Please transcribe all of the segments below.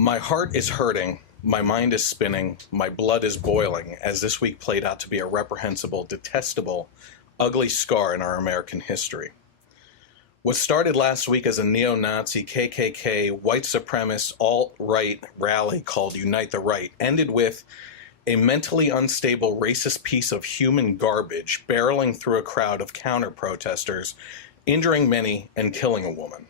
My heart is hurting, my mind is spinning, my blood is boiling, as this week played out to be a reprehensible, detestable, ugly scar in our American history. What started last week as a neo-Nazi, KKK, white supremacist, alt-right rally called Unite the Right ended with a mentally unstable, racist piece of human garbage barreling through a crowd of counter-protesters, injuring many and killing a woman.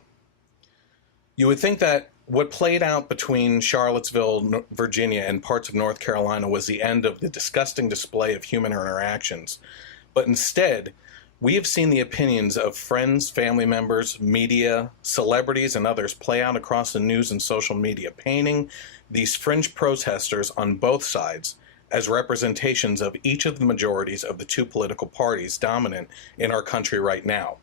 You would think that what played out between Charlottesville, Virginia, and parts of North Carolina was the end of the disgusting display of human interactions, but instead, we have seen the opinions of friends, family members, media, celebrities, and others play out across the news and social media, painting these fringe protesters on both sides as representations of each of the majorities of the two political parties dominant in our country right now.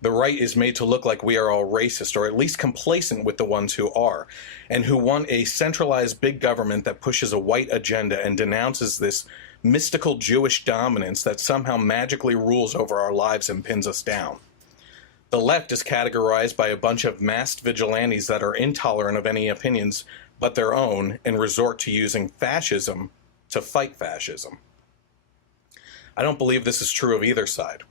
The right is made to look like we are all racist, or at least complacent with the ones who are, and who want a centralized big government that pushes a white agenda and denounces this mystical Jewish dominance that somehow magically rules over our lives and pins us down. The left is categorized by a bunch of masked vigilantes that are intolerant of any opinions but their own and resort to using fascism to fight fascism. I don't believe this is true of either side.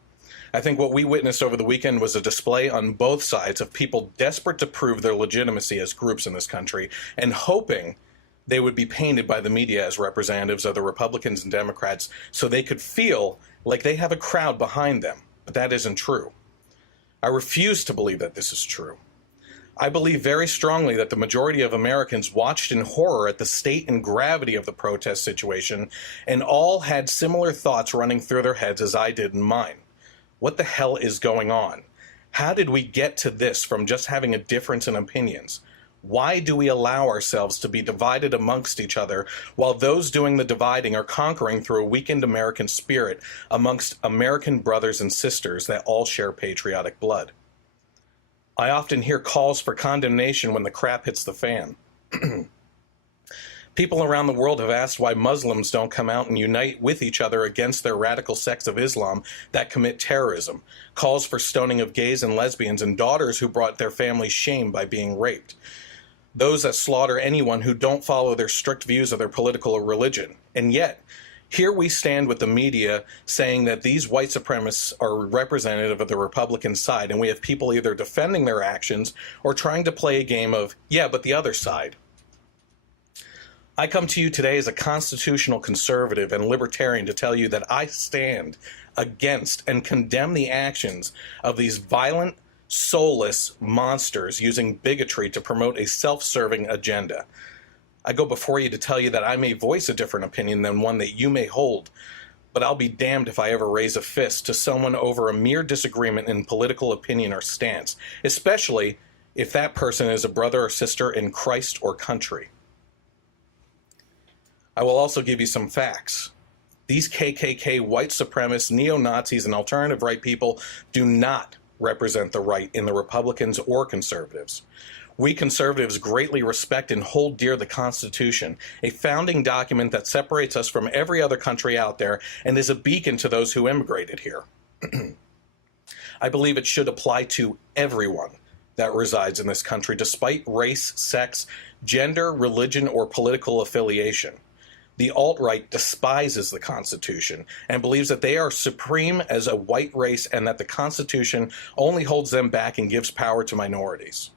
I think what we witnessed over the weekend was a display on both sides of people desperate to prove their legitimacy as groups in this country and hoping they would be painted by the media as representatives of the Republicans and Democrats so they could feel like they have a crowd behind them. But that isn't true. I refuse to believe that this is true. I believe very strongly that the majority of Americans watched in horror at the state and gravity of the protest situation and all had similar thoughts running through their heads as I did in mine. What the hell is going on? How did we get to this from just having a difference in opinions? Why do we allow ourselves to be divided amongst each other while those doing the dividing are conquering through a weakened American spirit amongst American brothers and sisters that all share patriotic blood? I often hear calls for condemnation when the crap hits the fan. People around the world have asked why Muslims don't come out and unite with each other against their radical sects of Islam that commit terrorism, calls for stoning of gays and lesbians, and daughters who brought their families shame by being raped, those that slaughter anyone who don't follow their strict views of their political or religion. And yet, here we stand with the media saying that these white supremacists are representative of the Republican side, and we have people either defending their actions or trying to play a game of, yeah, but the other side. I come to you today as a constitutional conservative and libertarian to tell you that I stand against and condemn the actions of these violent, soulless monsters using bigotry to promote a self-serving agenda. I go before you to tell you that I may voice a different opinion than one that you may hold, but I'll be damned if I ever raise a fist to someone over a mere disagreement in political opinion or stance, especially if that person is a brother or sister in Christ or country. I will also give you some facts. These KKK, white supremacists, neo-Nazis, and alternative right people do not represent the right in the Republicans or conservatives. We conservatives greatly respect and hold dear the Constitution, a founding document that separates us from every other country out there and is a beacon to those who immigrated here. I believe it should apply to everyone that resides in this country, despite race, sex, gender, religion, or political affiliation. The alt-right despises the Constitution and believes that they are supreme as a white race and that the Constitution only holds them back and gives power to minorities.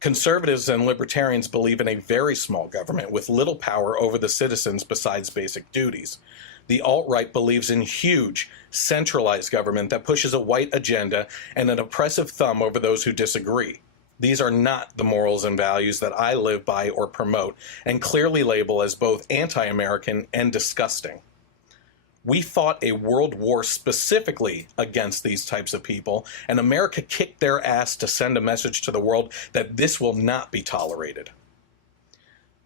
Conservatives and libertarians believe in a very small government with little power over the citizens besides basic duties. The alt-right believes in huge, centralized government that pushes a white agenda and an oppressive thumb over those who disagree. These are not the morals and values that I live by or promote, and clearly label as both anti-American and disgusting. We fought a world war specifically against these types of people, and America kicked their ass to send a message to the world that this will not be tolerated.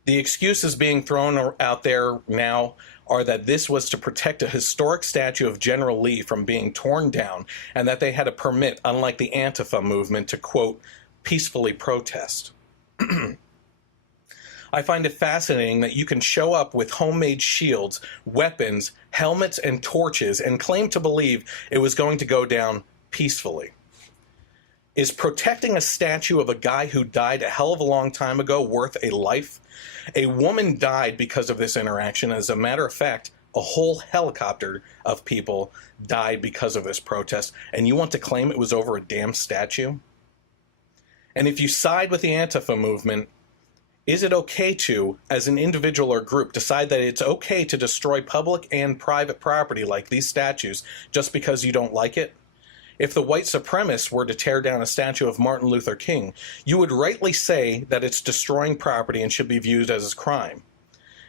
The excuses being thrown out there now are that this was to protect a historic statue of General Lee from being torn down, and that they had a permit, unlike the Antifa movement, to, quote, peacefully protest. I find it fascinating that you can show up with homemade shields, weapons, helmets, and torches and claim to believe it was going to go down peacefully. Is protecting a statue of a guy who died a hell of a long time ago worth a life? A woman died because of this interaction. As a matter of fact, a whole helicopter of people died because of this protest, and you want to claim it was over a damn statue? And if you side with the Antifa movement, is it okay to, as an individual or group, decide that it's okay to destroy public and private property like these statues just because you don't like it? If the white supremacists were to tear down a statue of Martin Luther King, you would rightly say that it's destroying property and should be viewed as a crime.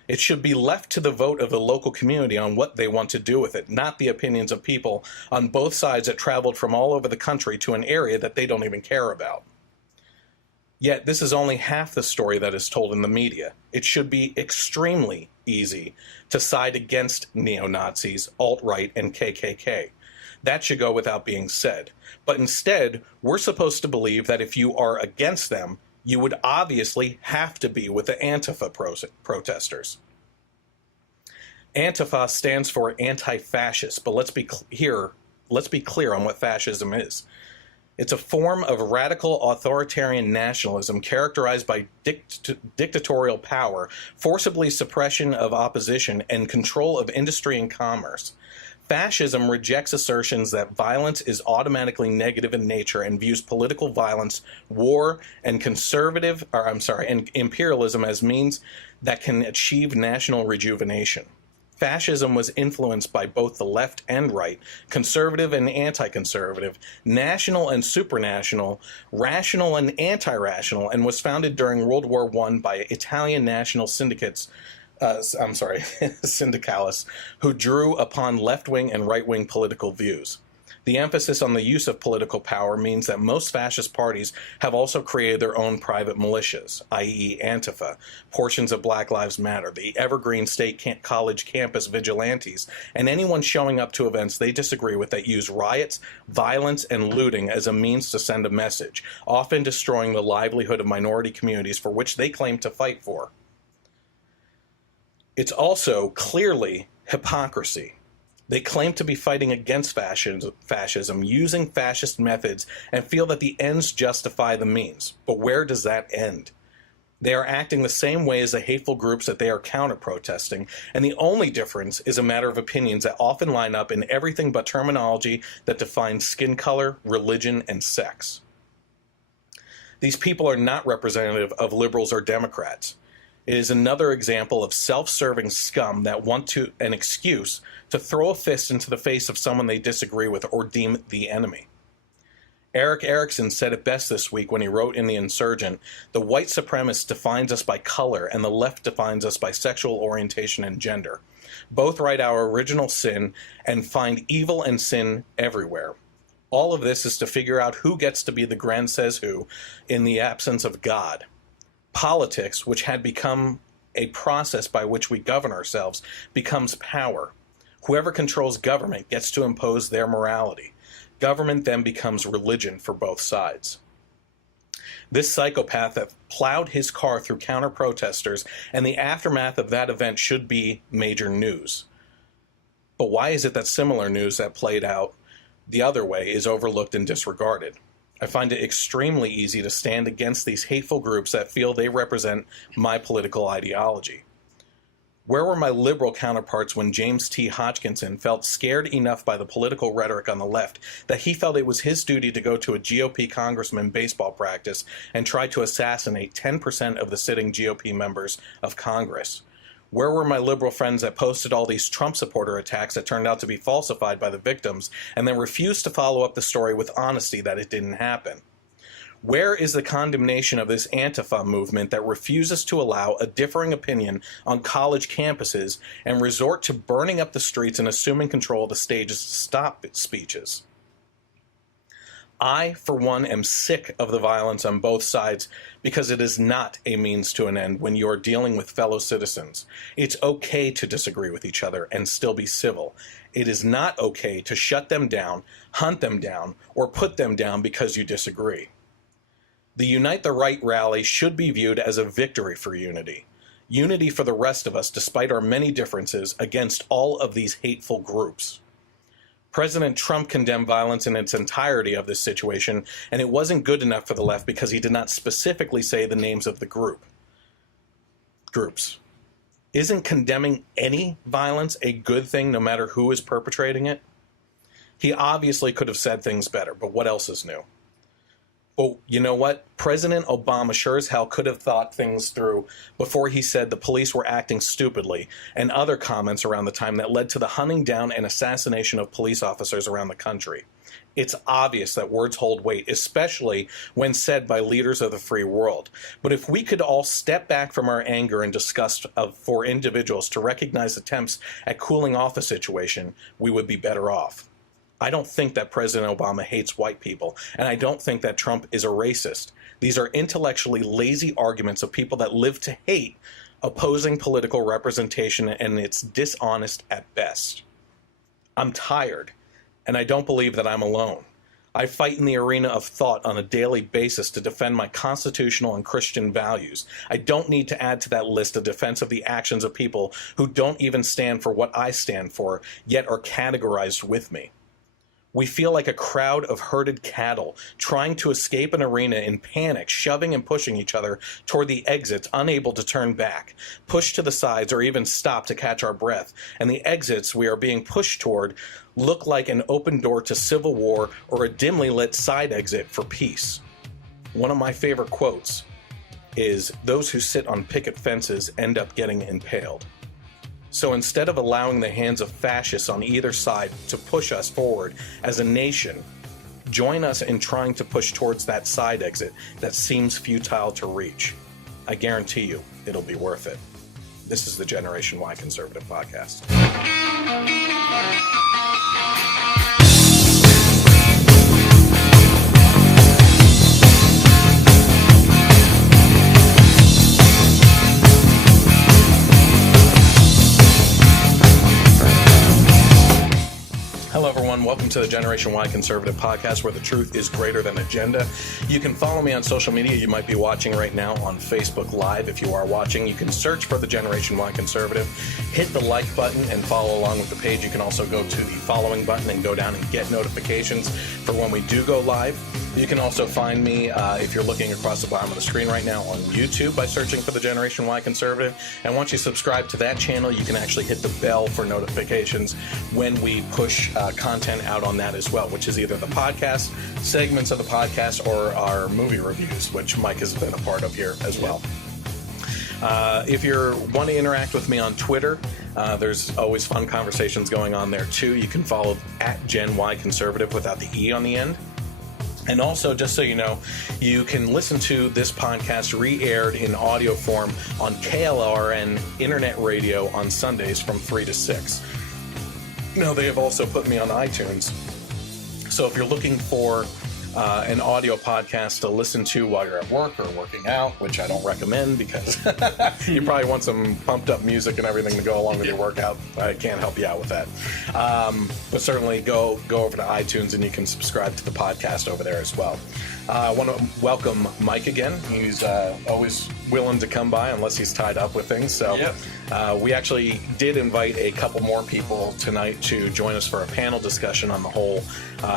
It should be left to the vote of the local community on what they want to do with it, not the opinions of people on both sides that traveled from all over the country to an area that they don't even care about. Yet this is only half the story that is told in the media. It should be extremely easy to side against neo-Nazis, alt-right, and KKK. That should go without being said. But instead, we're supposed to believe that if you are against them, you would obviously have to be with the Antifa protesters. Antifa stands for anti-fascist, but let's be clear on what fascism is. It's a form of radical authoritarian nationalism characterized by dictatorial power, forcibly suppression of opposition, and control of industry and commerce. Fascism rejects assertions that violence is automatically negative in nature and views political violence, war, and imperialism as means that can achieve national rejuvenation. Fascism was influenced by both the left and right, conservative and anti-conservative, national and supranational, rational and anti-rational, and was founded during World War I by Italian national syndicalists who drew upon left-wing and right-wing political views. The emphasis on the use of political power means that most fascist parties have also created their own private militias, i.e. Antifa, portions of Black Lives Matter, the Evergreen State College campus vigilantes, and anyone showing up to events they disagree with that use riots, violence, and looting as a means to send a message, often destroying the livelihood of minority communities for which they claim to fight for. It's also clearly hypocrisy. They claim to be fighting against fascism, using fascist methods, and feel that the ends justify the means. But where does that end? They are acting the same way as the hateful groups that they are counter-protesting, and the only difference is a matter of opinions that often line up in everything but terminology that defines skin color, religion, and sex. These people are not representative of liberals or Democrats. It is another example of self-serving scum that want an excuse to throw a fist into the face of someone they disagree with or deem the enemy. Eric Erickson said it best this week when he wrote in The Insurgent, "The white supremacist defines us by color and the left defines us by sexual orientation and gender. Both write our original sin and find evil and sin everywhere. All of this is to figure out who gets to be the grand says who in the absence of God. Politics, which had become a process by which we govern ourselves, becomes power. Whoever controls government gets to impose their morality. Government then becomes religion for both sides." This psychopath that plowed his car through counter-protesters and the aftermath of that event should be major news. But why is it that similar news that played out the other way is overlooked and disregarded? I find it extremely easy to stand against these hateful groups that feel they represent my political ideology. Where were my liberal counterparts when James T. Hodgkinson felt scared enough by the political rhetoric on the left that he felt it was his duty to go to a GOP congressman baseball practice and try to assassinate 10% of the sitting GOP members of Congress? Where were my liberal friends that posted all these Trump supporter attacks that turned out to be falsified by the victims and then refused to follow up the story with honesty that it didn't happen? Where is the condemnation of this Antifa movement that refuses to allow a differing opinion on college campuses and resort to burning up the streets and assuming control of the stages to stop speeches? I, for one, am sick of the violence on both sides because it is not a means to an end when you are dealing with fellow citizens. It's okay to disagree with each other and still be civil. It is not okay to shut them down, hunt them down, or put them down because you disagree. The Unite the Right rally should be viewed as a victory for unity. Unity for the rest of us despite our many differences against all of these hateful groups. President Trump condemned violence in its entirety of this situation, and it wasn't good enough for the left because he did not specifically say the names of the groups. Isn't condemning any violence a good thing no matter who is perpetrating it? He obviously could have said things better, but what else is new? Oh, you know what? President Obama sure as hell could have thought things through before he said the police were acting stupidly, and other comments around the time that led to the hunting down and assassination of police officers around the country. It's obvious that words hold weight, especially when said by leaders of the free world. But if we could all step back from our anger and disgust for individuals to recognize attempts at cooling off a situation, we would be better off. I don't think that President Obama hates white people, and I don't think that Trump is a racist. These are intellectually lazy arguments of people that live to hate opposing political representation, and it's dishonest at best. I'm tired, and I don't believe that I'm alone. I fight in the arena of thought on a daily basis to defend my constitutional and Christian values. I don't need to add to that list a defense of the actions of people who don't even stand for what I stand for, yet are categorized with me. We feel like a crowd of herded cattle trying to escape an arena in panic, shoving and pushing each other toward the exits, unable to turn back, push to the sides, or even stop to catch our breath. And the exits we are being pushed toward look like an open door to civil war or a dimly lit side exit for peace. One of my favorite quotes is, "Those who sit on picket fences end up getting impaled." So instead of allowing the hands of fascists on either side to push us forward as a nation, join us in trying to push towards that side exit that seems futile to reach. I guarantee you, it'll be worth it. This is the Generation Y Conservative Podcast. Hello, everyone. Welcome to the Generation Y Conservative Podcast, where the truth is greater than agenda. You can follow me on social media. You might be watching right now on Facebook Live. If you are watching, you can search for the Generation Y Conservative, hit the like button, and follow along with the page. You can also go to the following button and go down and get notifications for when we do go live. You can also find me, if you're looking across the bottom of the screen right now, on YouTube by searching for the Generation Y Conservative. And once you subscribe to that channel, you can actually hit the bell for notifications when we push content out on that as well, which is either the podcast, segments of the podcast, or our movie reviews, which Mike has been a part of here as well. If you want to interact with me on Twitter, there's always fun conversations going on there too. You can follow at Gen Y Conservative without the E on the end. And also, just so you know, you can listen to this podcast re-aired in audio form on KLRN Internet Radio on Sundays from 3 to 6. Now, they have also put me on iTunes. So if you're looking for an audio podcast to listen to while you're at work or working out, which I don't recommend because you probably want some pumped up music and everything to go along with your workout, I can't help you out with that. But certainly go over to iTunes and you can subscribe to the podcast over there as well. I want to welcome Mike again. He's always willing to come by unless he's tied up with things. So we actually did invite a couple more people tonight to join us for a panel discussion on the whole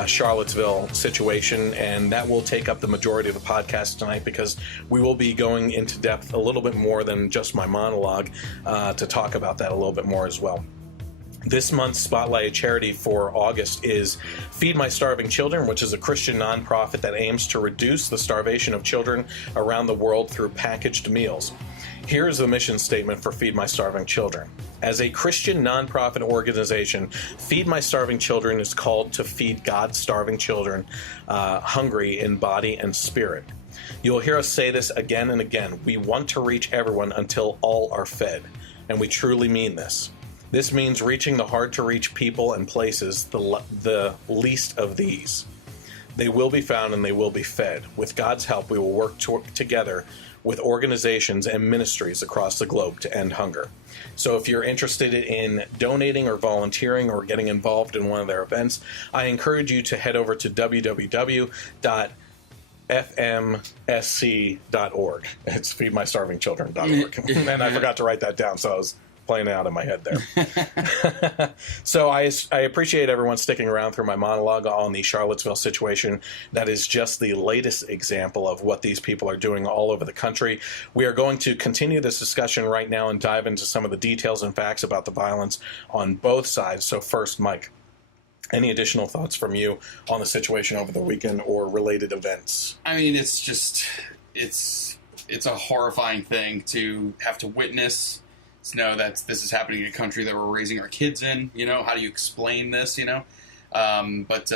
Charlottesville situation, and that will take up the majority of the podcast tonight because we will be going into depth a little bit more than just my monologue to talk about that a little bit more as well. This month's spotlight charity for August is Feed My Starving Children, which is a Christian nonprofit that aims to reduce the starvation of children around the world through packaged meals. Here's the mission statement for Feed My Starving Children. As a Christian nonprofit organization, Feed My Starving Children is called to feed God's starving children hungry in body and spirit. You'll hear us say this again and again. We want to reach everyone until all are fed, and we truly mean this. This means reaching the hard-to-reach people and places, the least of these. They will be found and they will be fed. With God's help, we will work together with organizations and ministries across the globe to end hunger. So if you're interested in donating or volunteering or getting involved in one of their events, I encourage you to head over to www.fmsc.org. It's feedmystarvingchildren.org. And I forgot to write that down, so I was playing out in my head there. So I appreciate everyone sticking around through my monologue on the Charlottesville situation. That is just the latest example of what these people are doing all over the country. We are going to continue this discussion right now and dive into some of the details and facts about the violence on both sides. So first, Mike, any additional thoughts from you on the situation over the weekend or related events? I mean, it's just, it's a horrifying thing to have to witness, to know that this is happening in a country that we're raising our kids in. You know, how do you explain this, you know? But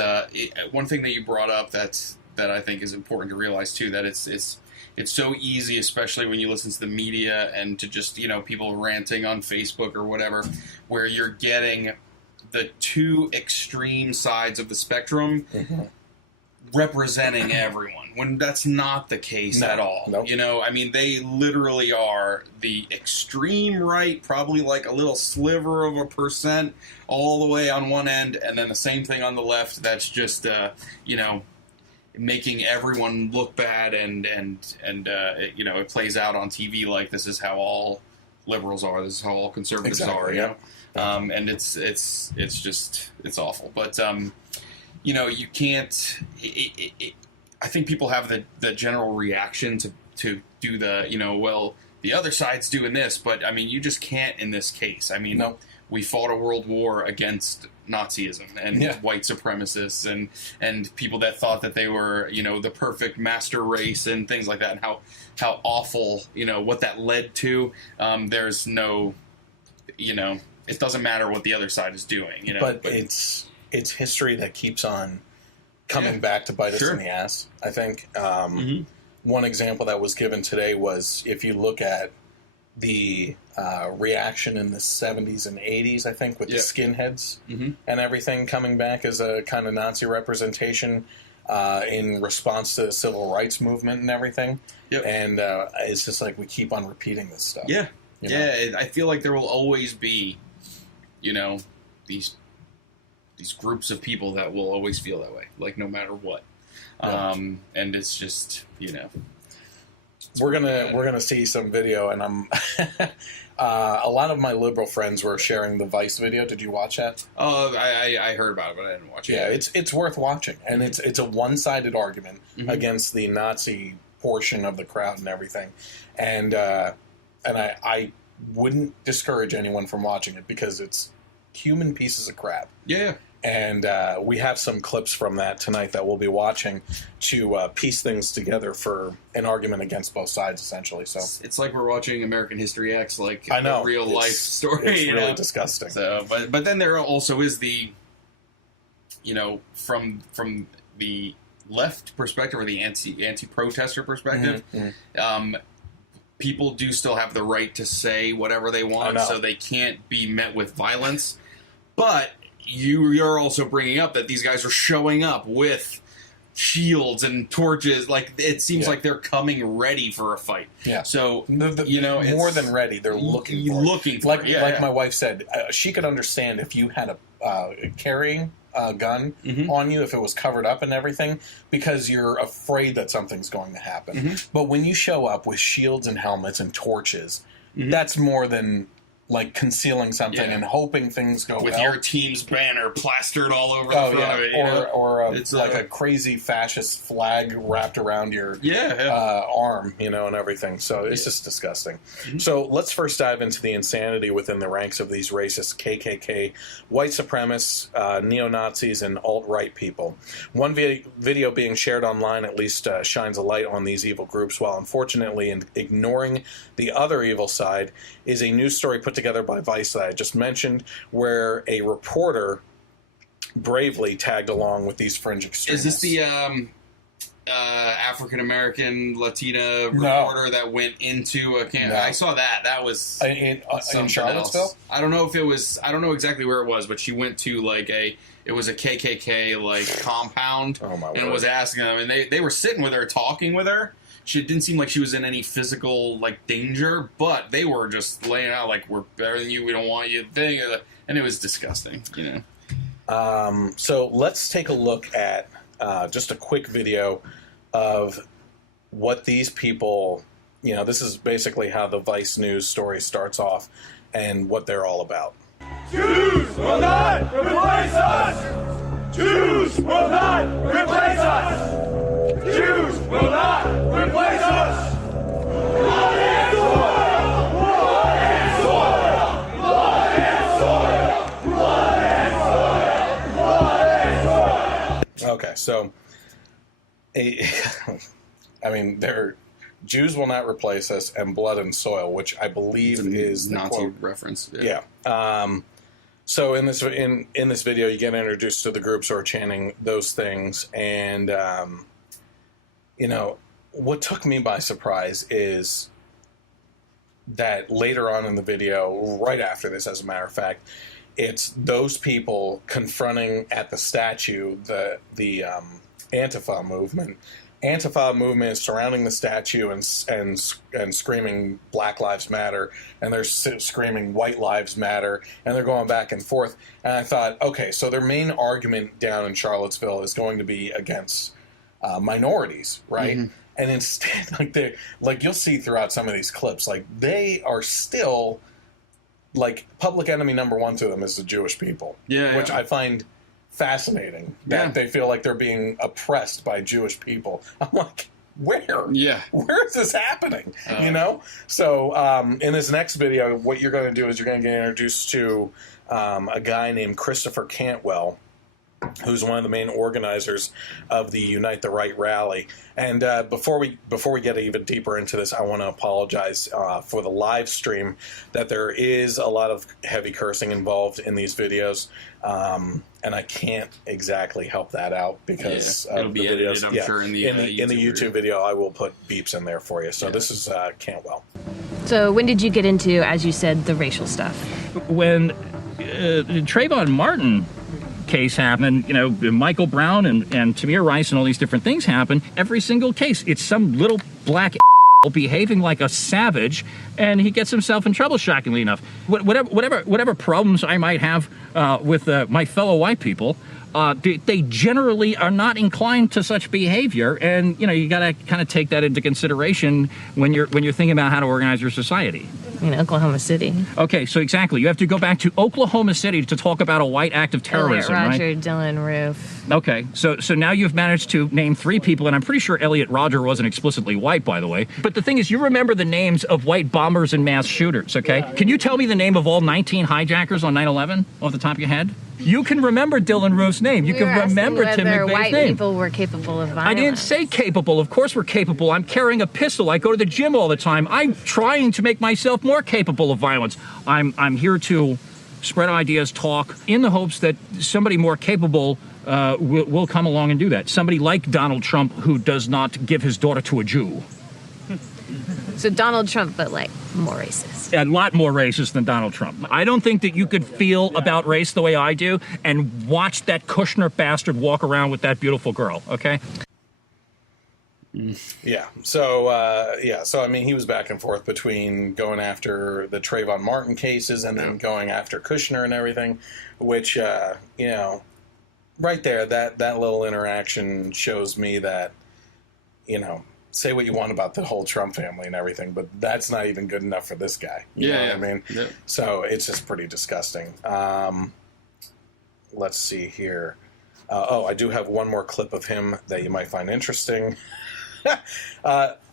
one thing that you brought up that I think is important to realize, too, that it's so easy, especially when you listen to the media and to just, you know, people ranting on Facebook or whatever, where you're getting the two extreme sides of the spectrum representing everyone, when that's not the case at all. Nope. You know, I mean, they literally are the extreme right, probably like a little sliver of a percent all the way on one end, and then the same thing on the left that's just, you know, making everyone look bad, and you know, it plays out on TV like this is how all liberals are, this is how all conservatives are, you know? And it's just, it's awful. But, you know, you can't, I think people have the general reaction to do the, you know, well, the other side's doing this, but I mean, you just can't in this case. I mean, we fought a world war against Nazism and white supremacists and people that thought that they were, you know, the perfect master race and things like that, and how awful, you know, what that led to. There's no, you know, it doesn't matter what the other side is doing, you know. But it's history that keeps on coming back to bite us in the ass, I think. One example that was given today was, if you look at the reaction in the 70s and 80s, I think, with the skinheads and everything coming back as a kind of Nazi representation in response to the civil rights movement and everything. And it's just like we keep on repeating this stuff. You know? I feel like there will always be, you know, these groups of people that will always feel that way, like no matter what. And it's just, you know, we're gonna see some video, and I'm a lot of my liberal friends were sharing the Vice video. Did you watch that? Oh, I heard about it, but I didn't watch it. Yeah, it's worth watching, and it's a one-sided argument against the Nazi portion of the crowd and everything, and I wouldn't discourage anyone from watching it because it's human pieces of crap. Yeah. And we have some clips from that tonight that we'll be watching to piece things together for an argument against both sides, essentially. So it's like we're watching American History X, like I know, a real life story. It's really disgusting. So, but then there also is the, you know, from the left perspective or the anti-protester perspective, people do still have the right to say whatever they want, so they can't be met with violence. But you're also bringing up that these guys are showing up with shields and torches. Like, it seems like they're coming ready for a fight. Yeah. So, you know, more than ready. They're looking for it. Like my wife said, she could understand if you had a carrying a gun on you, if it was covered up and everything, because you're afraid that something's going to happen. But when you show up with shields and helmets and torches, that's more than like concealing something and hoping things go with well. Your team's banner plastered all over the front of it. Or it's like a crazy fascist flag wrapped around your arm, you know, and everything. So it's just disgusting. So let's first dive into the insanity within the ranks of these racist KKK, white supremacists, neo-Nazis, and alt-right people. One video being shared online at least shines a light on these evil groups, while unfortunately ignoring the other evil side is a news story put together by Vice that I just mentioned, where a reporter bravely tagged along with these fringe extremists. Is this the African-American Latina reporter that went into a camp? No. I saw that. That was in Charlottesville? Else. I don't know if it was, I don't know exactly where it was, but she went to like it was a KKK like compound and was asking them, and they were sitting with her, talking with her. She didn't seem like she was in any physical like danger, but they were just laying out like, we're better than you, we don't want you thing, and it was disgusting, you know. So let's take a look at just a quick video of what these people you know, this is basically how the Vice News story starts off and what they're all about. Jews will not replace us! Jews will not replace us! Jews will not replace us! Blood and soil! Blood and soil! Blood and soil! Blood and soil! Blood and soil! Okay, so, I mean, Jews will not replace us, and blood and soil, which I believe is the Nazi quote. reference. Yeah. So in this video, you get introduced to the groups who are chanting those things, and you know, what took me by surprise is that later on in the video, right after this, as a matter of fact, it's those people confronting at the statue the Antifa movement. Antifa movement is surrounding the statue and screaming Black Lives Matter, and they're screaming White Lives Matter, and they're going back and forth. And I thought, okay, so their main argument down in Charlottesville is going to be against minorities, right? Mm-hmm. And instead, like you'll see throughout some of these clips, like they are still like public enemy number one to them is the Jewish people, which I find fascinating that they feel like they're being oppressed by Jewish people. I'm like, where? Yeah. Where is this happening? You know? So in this next video, what you're going to do is you're going to get introduced to a guy named Christopher Cantwell, who's one of the main organizers of the Unite the Right rally. And before we get even deeper into this, I want to apologize for the live stream, that there is a lot of heavy cursing involved in these videos. And I can't exactly help that out because it'll be edited, I'm sure, in the YouTube video. I will put beeps in there for you. So this is Cantwell. So when did you get into, as you said, the racial stuff? When Trayvon Martin case happened, you know, Michael Brown and Tamir Rice and all these different things happen. Every single case, it's some little black behaving like a savage, and he gets himself in trouble. Shockingly enough, whatever problems I might have with my fellow white people, they generally are not inclined to such behavior, and you know you got to kind of take that into consideration when you're thinking about how to organize your society. In Oklahoma City. Okay, so exactly, you have to go back to Oklahoma City to talk about a white act of terrorism, Elliot Rodger, right? Dylan Roof. Okay, so now you've managed to name 3 people, and I'm pretty sure Elliot Rodger wasn't explicitly white, by the way. But the thing is, you remember the names of white bombers and mass shooters, okay? Yeah. Can you tell me the name of all 19 hijackers on 9/11 off the top of your head? You can remember Dylan Roof's name. You can remember Tim McVeigh's name. White people were capable of violence. I didn't say capable. Of course we're capable. I'm carrying a pistol. I go to the gym all the time. I'm trying to make myself more capable of violence. I'm here to spread ideas, talk, in the hopes that somebody more capable will come along and do that. Somebody like Donald Trump, who does not give his daughter to a Jew. So Donald Trump, but like more racist. A lot more racist than Donald Trump. I don't think that you could feel about race the way I do and watch that Kushner bastard walk around with that beautiful girl, okay? Yeah. So, So, I mean, he was back and forth between going after the Trayvon Martin cases and then going after Kushner and everything, which, you know, right there, that little interaction shows me that, you know, say what you want about the whole Trump family and everything, but that's not even good enough for this guy. You know what I mean? Yeah. So it's just pretty disgusting. Let's see here. I do have one more clip of him that you might find interesting.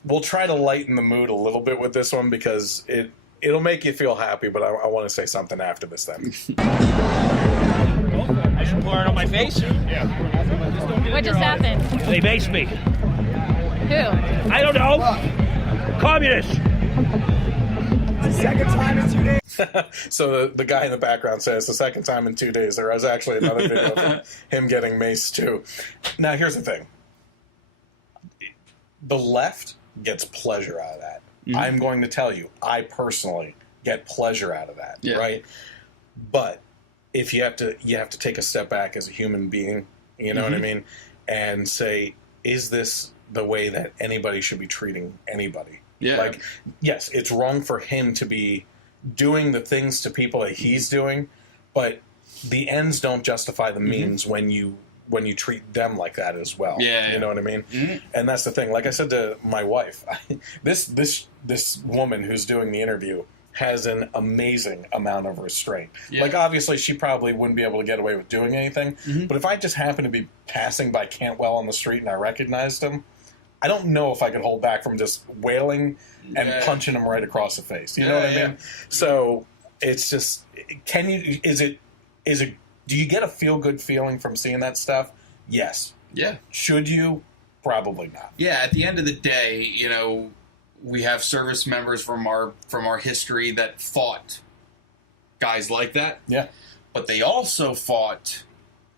We'll try to lighten the mood a little bit with this one because it'll make you feel happy, but I want to say something after this then. I should pour it on my face? Yeah. What just happened? They based me. Who? I don't know. Communists. It's the second time in 2 days. So the guy in the background says the second time in 2 days. There was actually another video of him getting maced too. Now here's the thing. The left gets pleasure out of that. Mm-hmm. I'm going to tell you, I personally get pleasure out of that, right? But if you have to take a step back as a human being, you know what I mean, and say, is this the way that anybody should be treating anybody? Yeah. Like, yes, it's wrong for him to be doing the things to people that he's doing, but the ends don't justify the means when you when you treat them like that as well. Yeah. You know what I mean? Mm-hmm. And that's the thing. Like I said to my wife, this woman who's doing the interview has an amazing amount of restraint. Yeah. Like, obviously, she probably wouldn't be able to get away with doing anything. Mm-hmm. But if I just happened to be passing by Cantwell on the street and I recognized him, I don't know if I could hold back from just wailing and punching him right across the face. You know what I mean? So it's just, do you get a feel-good feeling from seeing that stuff? Yes. Yeah. Should you? Probably not. Yeah, at the end of the day, you know, we have service members from our history that fought guys like that. Yeah. But they also fought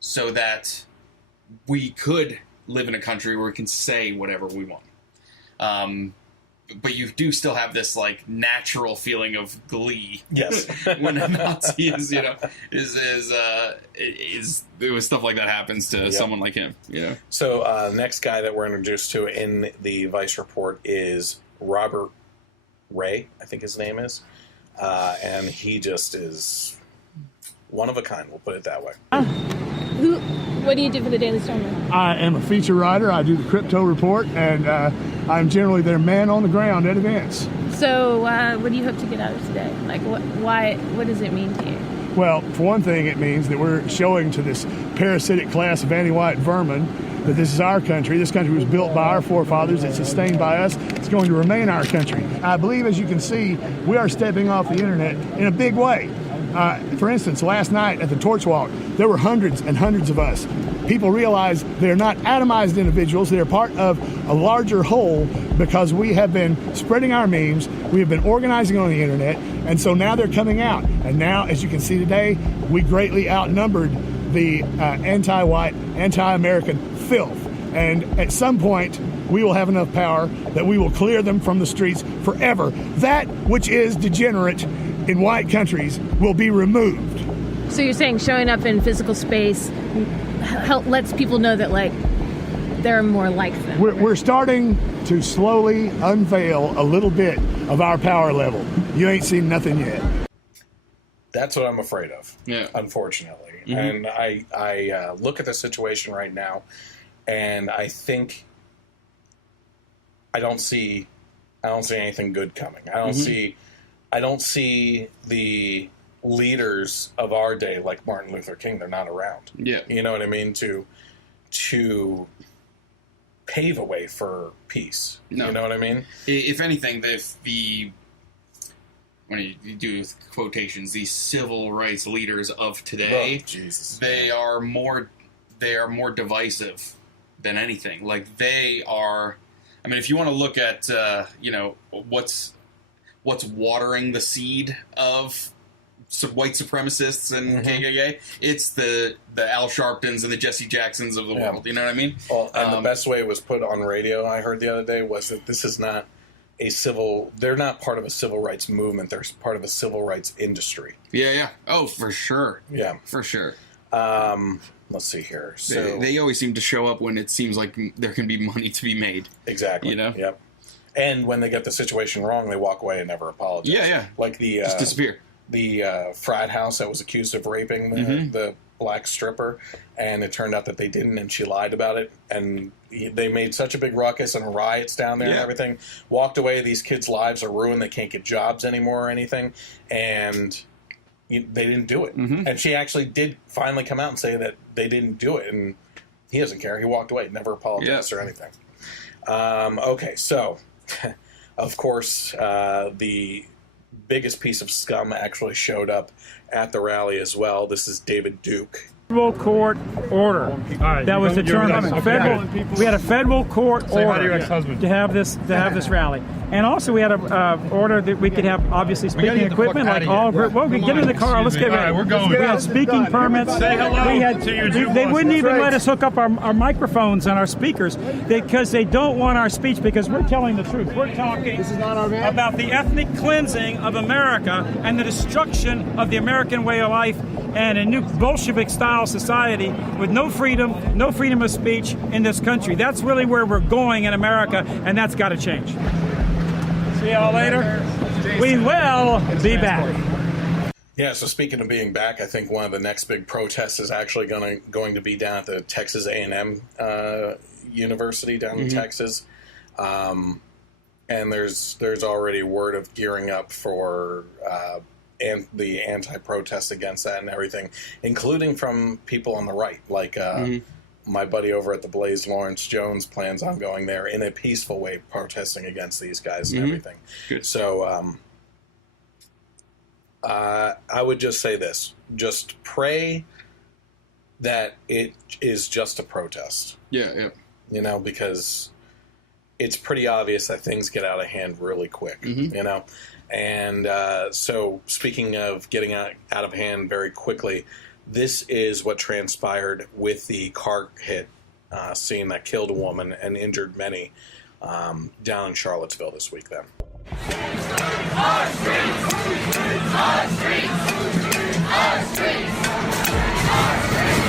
so that we could live in a country where we can say whatever we want. But you do still have this like natural feeling of glee. Yes. When a Nazi is, you know, it was stuff like that happens to someone like him. You know. So next guy that we're introduced to in the Vice report is Robert Ray, I think his name is, and he just is one of a kind. We'll put it that way. What do you do for the Daily Stormer? I am a feature writer. I do the crypto report, and I'm generally their man on the ground at events. So, what do you hope to get out of today? Like, what does it mean to you? Well, for one thing, it means that we're showing to this parasitic class of anti-white vermin that this is our country. This country was built by our forefathers. It's sustained by us. It's going to remain our country. I believe, as you can see, we are stepping off the internet in a big way. For instance, last night at the Torch Walk, there were hundreds and hundreds of us. People realize they're not atomized individuals. They're part of a larger whole because we have been spreading our memes. We have been organizing on the internet. And so now they're coming out. And now, as you can see today, we greatly outnumbered the anti-white, anti-American filth. And at some point, we will have enough power that we will clear them from the streets forever. That which is degenerate in white countries will be removed. So you're saying showing up in physical space lets people know that, like, there are more like them. We're starting to slowly unveil a little bit of our power level. You ain't seen nothing yet. That's what I'm afraid of, unfortunately. Mm-hmm. And I look at the situation right now, and I think I don't see anything good coming. I don't see the leaders of our day, like Martin Luther King. They're not around. Yeah. You know what I mean? To pave a way for peace. No. You know what I mean? If anything, when you do quotations, these civil rights leaders of today, they are more divisive than anything. Like, they are. I mean, if you want to look at what's watering the seed of white supremacists and KKK, it's the Al Sharptons and the Jesse Jacksons of the world. You know what I mean? Well, and the best way it was put on radio, I heard the other day, was that this is not they're not part of a civil rights movement. They're part of a civil rights industry. Yeah. Oh, for sure. Yeah. For sure. Let's see here. So they always seem to show up when it seems like there can be money to be made. Exactly. You know? Yep. And when they get the situation wrong, they walk away and never apologize. Yeah. Like just disappear. The frat house that was accused of raping the black stripper, and it turned out that they didn't, and she lied about it, and they made such a big ruckus and riots down there and everything. Walked away. These kids' lives are ruined. They can't get jobs anymore or anything, and they didn't do it. Mm-hmm. And she actually did finally come out and say that they didn't do it, and he doesn't care. He walked away, never apologized or anything. Okay, so of course the biggest piece of scum actually showed up at the rally as well. This is David Duke. Federal court order that was determined. We had a federal court order to have this rally, and also we had a order that we could have obviously speaking equipment like all group. Well, we get in the car. Let's get ready. We had speaking permits. Say hello. They wouldn't even let us hook up our microphones and our speakers because they don't want our speech because we're telling the truth. We're talking about the ethnic cleansing of America and the destruction of the American way of life and a new Bolshevik-style society with no freedom of speech in this country. That's really where we're going in America, and that's got to change. See y'all later. We will be back. Yeah, so speaking of being back, I think one of the next big protests is actually going to be down at the Texas A&M University down in Texas. And there's already word of gearing up for the anti-protest against that and everything, including from people on the right, like my buddy over at the Blaze, Lawrence Jones, plans on going there in a peaceful way, protesting against these guys and everything. Good. So I would just say this: just pray that it is just a protest. Yeah. You know, because it's pretty obvious that things get out of hand really quick. You know. And so, speaking of getting out of hand very quickly, this is what transpired with the car hit scene that killed a woman and injured many down in Charlottesville this week. Then. Our streets! Our streets! Our streets! Our streets!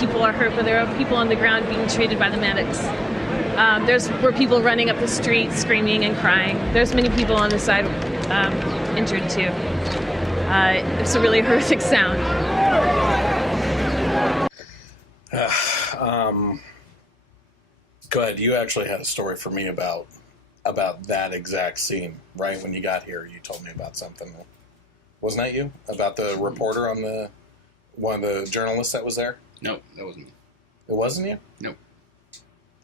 People are hurt, but there are people on the ground being treated by the medics. Were people running up the street screaming and crying. There's many people on the side injured too. It's a really horrific sound. Go ahead. You actually had a story for me about that exact scene, right? When you got here, you told me about something. Wasn't that you? About the reporter on one of the journalists that was there? No, that wasn't me. It wasn't you? Nope.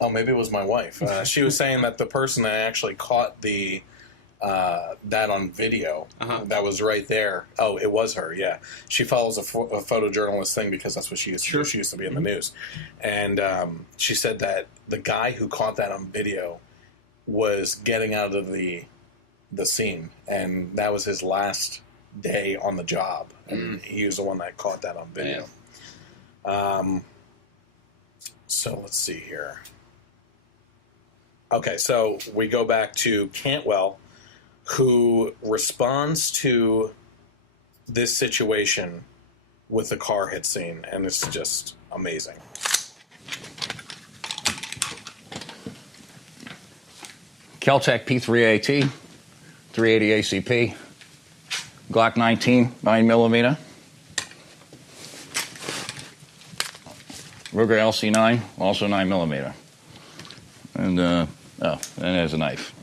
Oh, maybe it was my wife. She was saying that the person that actually caught that on video that was right there. Oh, it was her. Yeah, she follows a photojournalist thing because that's what she used to do. She used to be in the news, and she said that the guy who caught that on video was getting out of the scene, and that was his last day on the job, and he was the one that caught that on video. So let's see here. Okay, so we go back to Cantwell, who responds to this situation with the car hit scene, and it's just amazing. Kel-Tec P3AT, 380 ACP, Glock 19, 9mm. Ruger LC9, also 9mm. And, and there's a knife.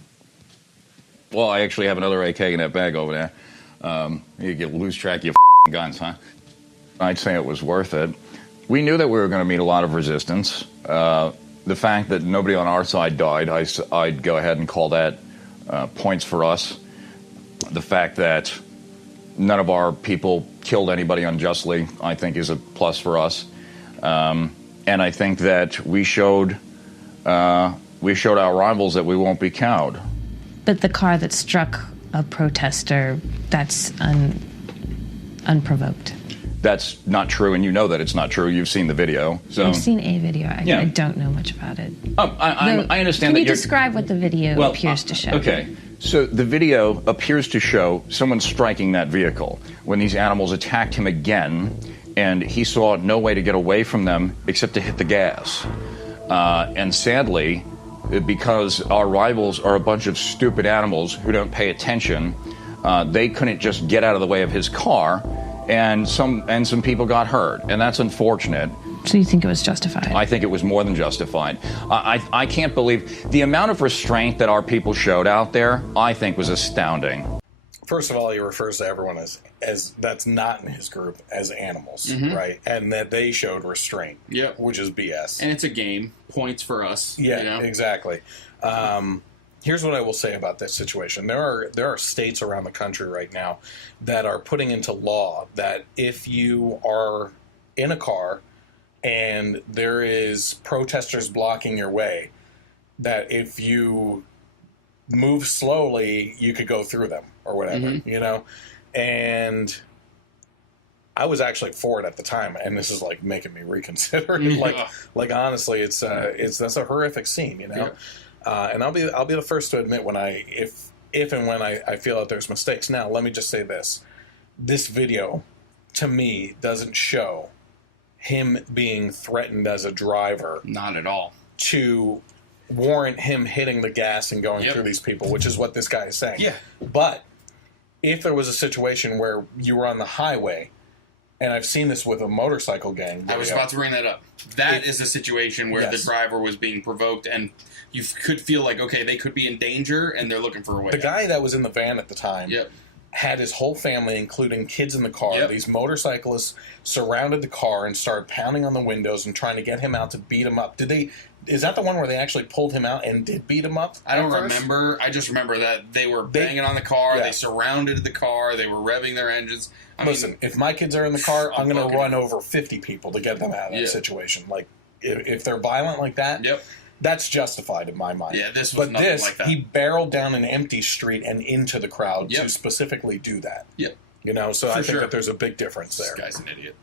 Well, I actually have another AK in that bag over there. You lose track of your guns, huh? I'd say it was worth it. We knew that we were going to meet a lot of resistance. The fact that nobody on our side died, I'd go ahead and call that points for us. The fact that none of our people killed anybody unjustly, I think, is a plus for us. And I think that we showed our rivals that we won't be cowed. But the car that struck a protester, that's unprovoked. That's not true, and you know that it's not true. You've seen the video. So. I've seen a video. I don't know much about it. I understand. Can you describe what the video appears to show? Okay. So the video appears to show someone striking that vehicle when these animals attacked him again, and he saw no way to get away from them except to hit the gas. And sadly, because our rivals are a bunch of stupid animals who don't pay attention, they couldn't just get out of the way of his car, and some people got hurt, and that's unfortunate. So you think it was justified? I think it was more than justified. I can't believe the amount of restraint that our people showed out there. I think was astounding. First of all, he refers to everyone as that's not in his group as animals, right? And that they showed restraint, which is BS. And it's a game. Points for us. Yeah, you know? Exactly. Here's what I will say about this situation. There are states around the country right now that are putting into law that if you are in a car and there is protesters blocking your way, that if you move slowly, you could go through them or whatever, you know? And I was actually for it at the time, and this is like making me reconsider it. Like honestly, that's a horrific scene, you know. Yeah. And I'll be the first to admit when if and when I feel that there's mistakes. Now, let me just say this: this video, to me, doesn't show him being threatened as a driver. Not at all. To warrant him hitting the gas and going through these people, which is what this guy is saying. Yeah. But if there was a situation where you were on the highway, and I've seen this with a motorcycle gang video, I was about to bring that up. That is a situation where the driver was being provoked, and you could feel like, okay, they could be in danger, and they're looking for a way. The guy that was in the van at the time had his whole family, including kids in the car. These motorcyclists surrounded the car and started pounding on the windows and trying to get him out to beat him up. Is that the one where they actually pulled him out and did beat him up? I don't remember. I just remember that they were banging on the car. They surrounded the car. They were revving their engines. Listen, if my kids are in the car, I'm going to run over 50 people to get them out of that situation. Like, if they're violent like that, that's justified in my mind. Yeah, this was nothing like that. He barreled down an empty street and into the crowd to specifically do that. Yep. You know, so I think that there's a big difference there. This guy's an idiot.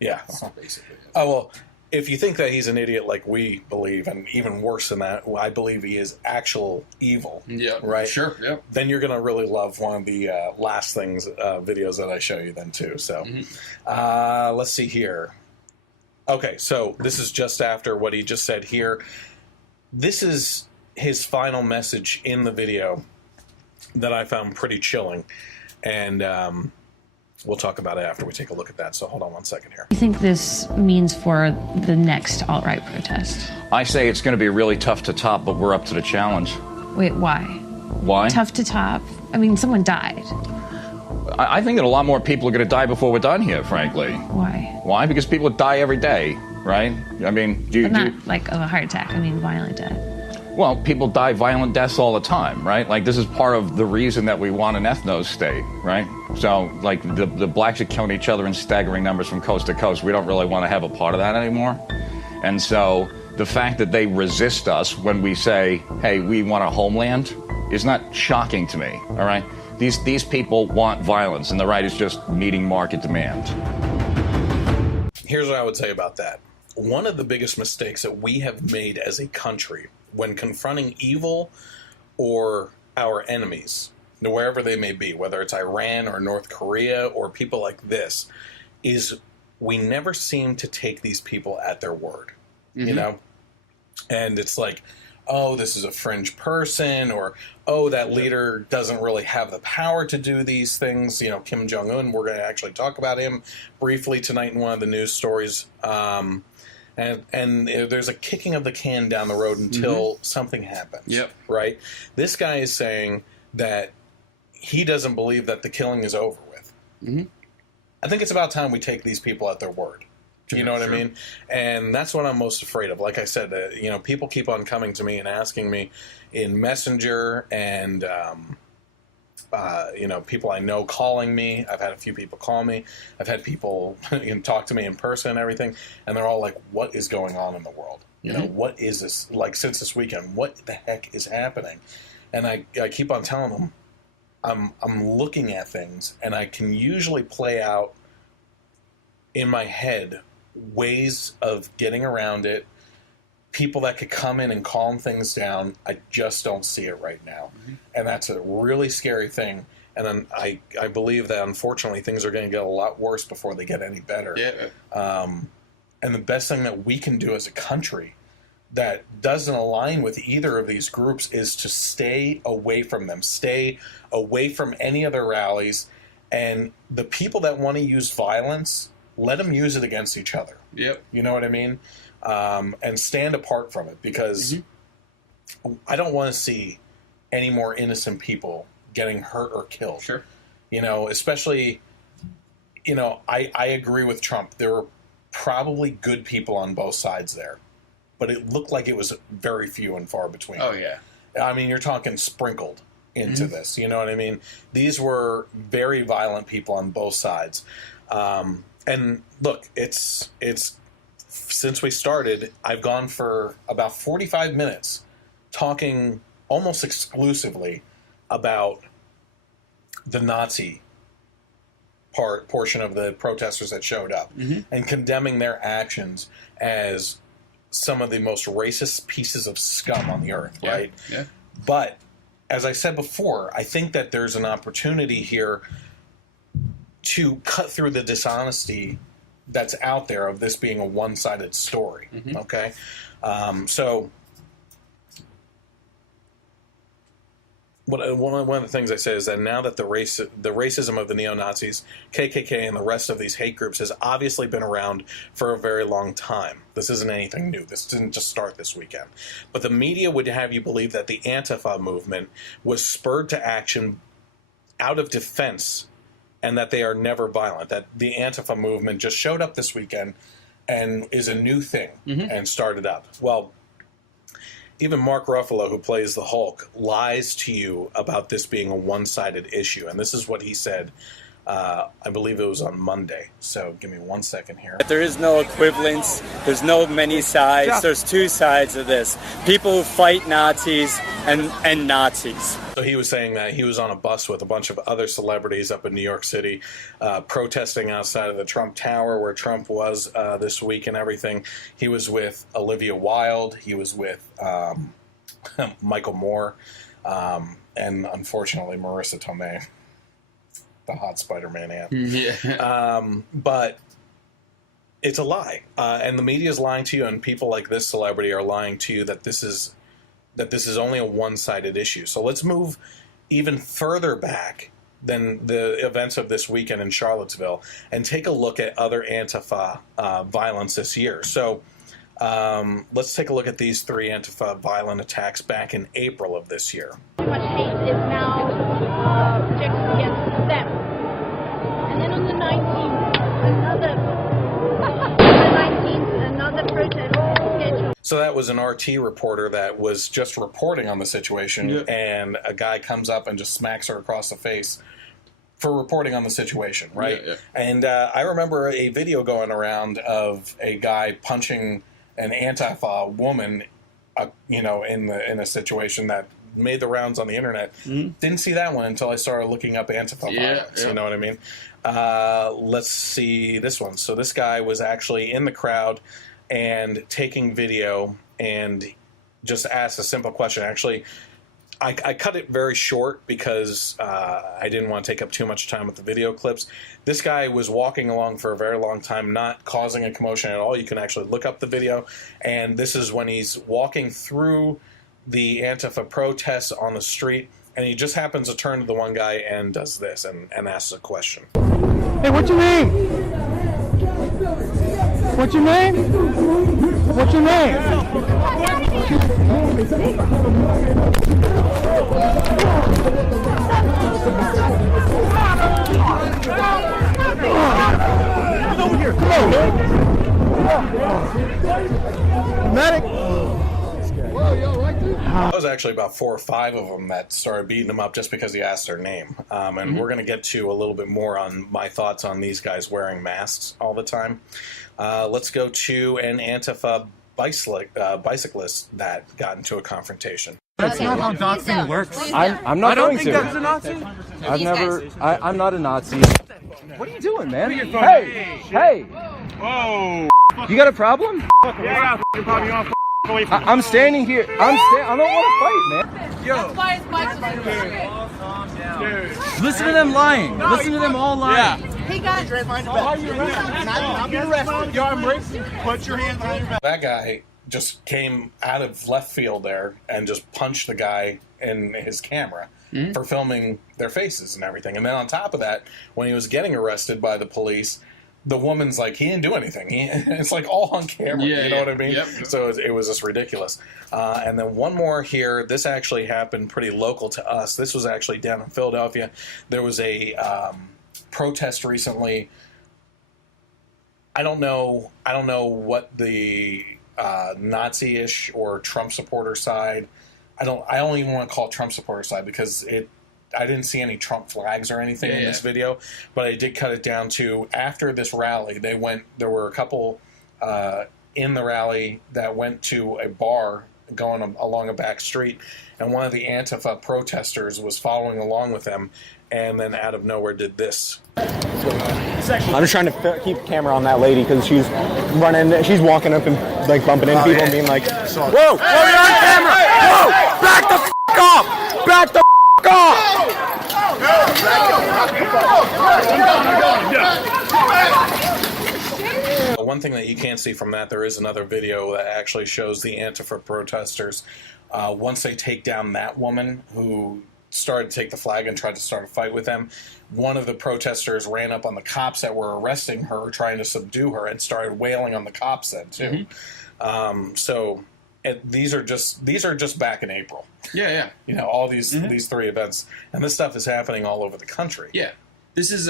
Yeah. Basically. Oh, well, if you think that he's an idiot like we believe, and even worse than that, I believe he is actual evil. Yeah. Right? Sure. Yep. Then you're going to really love one of the last videos that I show you then, too. So let's see here. Okay, so this is just after what he just said here. This is his final message in the video that I found pretty chilling. And we'll talk about it after we take a look at that. So hold on one second here. What do you think this means for the next alt-right protest? I say it's going to be really tough to top, but we're up to the challenge. Wait, why? Why? Tough to top? I mean, someone died. I think that a lot more people are going to die before we're done here, frankly. Why? Why? Because people die every day, right? I mean, but not like of a heart attack. I mean, violent death. Well, people die violent deaths all the time, right? Like, this is part of the reason that we want an ethno state, right? So, like, the blacks are killing each other in staggering numbers from coast to coast. We don't really want to have a part of that anymore. And so the fact that they resist us when we say, hey, we want a homeland is not shocking to me, all right? These people want violence, and the right is just meeting market demand. Here's what I would say about that. One of the biggest mistakes that we have made as a country when confronting evil or our enemies, wherever they may be, whether it's Iran or North Korea or people like this, is we never seem to take these people at their word, you know? And it's like, oh, this is a fringe person, or, oh, that leader doesn't really have the power to do these things. You know, Kim Jong Un, we're going to actually talk about him briefly tonight in one of the news stories. And there's a kicking of the can down the road until something happens. Yep. Right? This guy is saying that he doesn't believe that the killing is over with. I think it's about time we take these people at their word. You know what I mean? And that's what I'm most afraid of. Like I said, you know, people keep on coming to me and asking me in Messenger and, you know, people I know calling me. I've had a few people call me. I've had people talk to me in person and everything. And they're all like, what is going on in the world? You know, what is this? Like, since this weekend, what the heck is happening? And I keep on telling them, I'm looking at things, and I can usually play out in my head ways of getting around it, people that could come in and calm things down. I just don't see it right now. And that's a really scary thing. And then I believe that, unfortunately, things are going to get a lot worse before they get any better. And the best thing that we can do as a country that doesn't align with either of these groups is to stay away from them, stay away from any other rallies. And the people that want to use violence, let them use it against each other. You know what I mean? And stand apart from it, because I don't want to see any more innocent people getting hurt or killed. You know, especially, you know, I agree with Trump. There were probably good people on both sides there, but it looked like it was very few and far between. I mean, you're talking sprinkled into this. You know what I mean? These were very violent people on both sides. And look, it's since we started, I've gone for about 45 minutes talking almost exclusively about the Nazi portion of the protesters that showed up and condemning their actions as some of the most racist pieces of scum on the earth, right? Yeah. But as I said before, I think that there's an opportunity here to cut through the dishonesty that's out there of this being a one-sided story. Okay, so one of the things I say is that now that the racism of the neo-Nazis, KKK, and the rest of these hate groups has obviously been around for a very long time. This isn't anything new. This didn't just start this weekend. But the media would have you believe that the Antifa movement was spurred to action out of defense and that they are never violent, that the Antifa movement just showed up this weekend and is a new thing and started up. Well, even Mark Ruffalo, who plays the Hulk, lies to you about this being a one-sided issue. And this is what he said, I believe it was on Monday. So give me 1 second here. There is no equivalence. There's no many sides. There's two sides of this. People who fight Nazis and Nazis. So he was saying that he was on a bus with a bunch of other celebrities up in New York City protesting outside of the Trump Tower where Trump was this week and everything. He was with Olivia Wilde. He was with Michael Moore. And unfortunately, Marissa Tomei, the hot Spider-Man aunt. But it's a lie. And the media is lying to you, and people like this celebrity are lying to you that this is only a one-sided issue. So let's move even further back than the events of this weekend in Charlottesville and take a look at other Antifa violence this year. So let's take a look at these 3 Antifa violent attacks back in April of this year. Too much hate is now projected against them. And then on the 19th, another protest scheduled. So that was an RT reporter that was just reporting on the situation, and a guy comes up and just smacks her across the face for reporting on the situation, right? And I remember a video going around of a guy punching an Antifa woman, in a situation that made the rounds on the internet. Didn't see that one until I started looking up Antifa violence. You know what I mean? Let's see this one. So this guy was actually in the crowd and taking video and just asked a simple question. Actually, I cut it very short because I didn't want to take up too much time with the video clips. This guy was walking along for a very long time, not causing a commotion at all. You can actually look up the video, and this is when he's walking through the Antifa protests on the street, and he just happens to turn to the one guy and does this and asks a question. Hey, what's your name? What's your name? What's your name? Come over here. Come on, man. Medic. That was actually about 4 or 5 of them that started beating him up just because he asked their name. And we're going to get to a little bit more on my thoughts on these guys wearing masks all the time. Let's go to an Antifa bicyclist that got into a confrontation. That's not how doxing works. I'm not going to. I don't think that's a Nazi. I'm not a Nazi. What are you doing, man? Hey! Whoa! You got a problem? Yeah, I got a problem. I'm standing here. I don't want to fight, man. Yo. That's why his bike's Dude. Listen to them lying. Listen to them all lying. Yeah. Hey guys. Yo, I'm racing. Put your hand behind your back. That guy just came out of left field there and just punched the guy in his camera for filming their faces and everything. And then on top of that, when he was getting arrested by the police, the woman's like, he didn't do anything. It's like all on camera. You know what I mean? Yep. So it was just ridiculous. And then one more here. This actually happened pretty local to us. This was actually down in Philadelphia. There was a protest recently. I don't know what the Nazi-ish or Trump supporter side. I don't even want to call it Trump supporter side because I didn't see any Trump flags or anything in this video, but I did cut it down to after this rally, there were a couple in the rally that went to a bar going along a back street, and one of the Antifa protesters was following along with them, and then out of nowhere did this. I'm just trying to keep camera on that lady because she's walking up and like bumping into people and being like, "Whoa, whoa, you're on camera! Whoa, back the f*** off! Back the f*** off!" One thing that you can't see from that, there is another video that actually shows the Antifa protesters. Once they take down that woman who started to take the flag and tried to start a fight with them, one of the protesters ran up on the cops that were arresting her, trying to subdue her, and started wailing on the cops then too. These are just back in April. Yeah. You know, all these three events, and this stuff is happening all over the country. Yeah, this is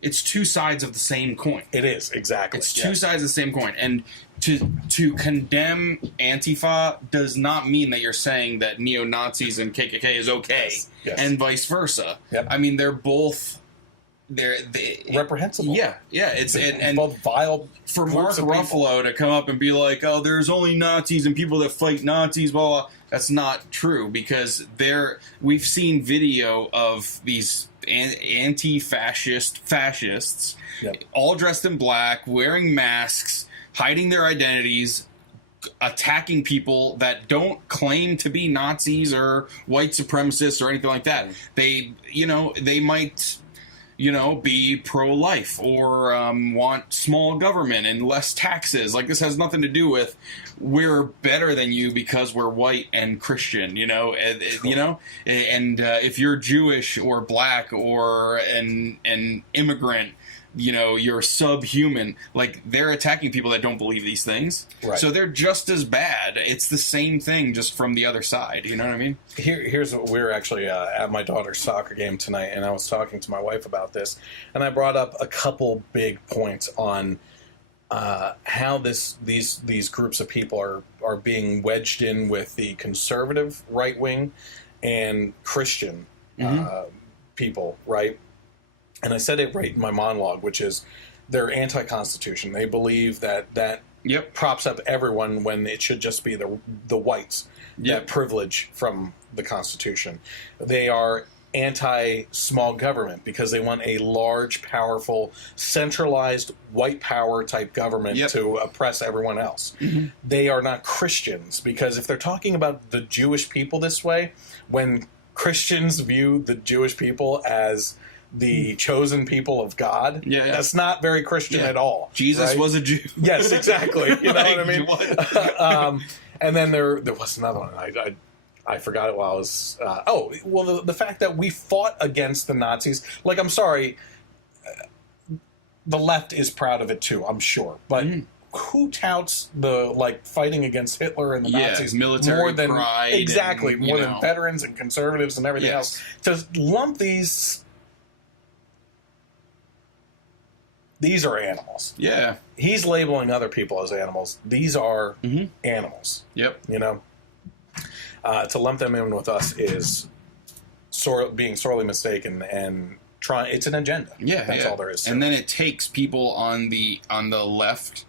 it's two sides of the same coin. It is, exactly. It's two sides of the same coin. And to condemn Antifa does not mean that you're saying that neo-Nazis and KKK is okay, and vice versa. Yep. I mean, they're both reprehensible. Yeah. It's and both vile. For Mark Ruffalo to come up and be like, "Oh, there's only Nazis and people that fight Nazis," blah blah. That's not true, because we've seen video of these fascists, all dressed in black, wearing masks, hiding their identities, attacking people that don't claim to be Nazis or white supremacists or anything like that. They might, be pro-life or want small government and less taxes. Like, this has nothing to do with we're better than you because we're white and Christian, and if you're Jewish or black or an immigrant, you're subhuman. Like, they're attacking people that don't believe these things. Right. So they're just as bad. It's the same thing, just from the other side. You know what I mean? Here's what we were actually at my daughter's soccer game tonight, and I was talking to my wife about this, and I brought up a couple big points on how these groups of people are being wedged in with the conservative right wing and Christian people, right? And I said it right in my monologue, which is they're anti-Constitution. They believe that props up everyone when it should just be the whites that privilege from the Constitution. They are anti-small government because they want a large, powerful, centralized white power type government to oppress everyone else. They are not Christians because if they're talking about the Jewish people this way, when Christians view the Jewish people as the chosen people of God, that's not very Christian at all. Jesus was a Jew. Yes, exactly. You know what I mean? And then there was another one. I forgot it while I was... the fact that we fought against the Nazis. Like, I'm sorry, the left is proud of it too, I'm sure. But who touts the, fighting against Hitler and the Nazis military more than... pride. Exactly, more than veterans and conservatives and everything else. To lump these are animals. Yeah. He's labeling other people as animals. These are animals. Yep. To lump them in with us is being sorely mistaken and trying. It's an agenda. That's all there is. And then it takes people on the left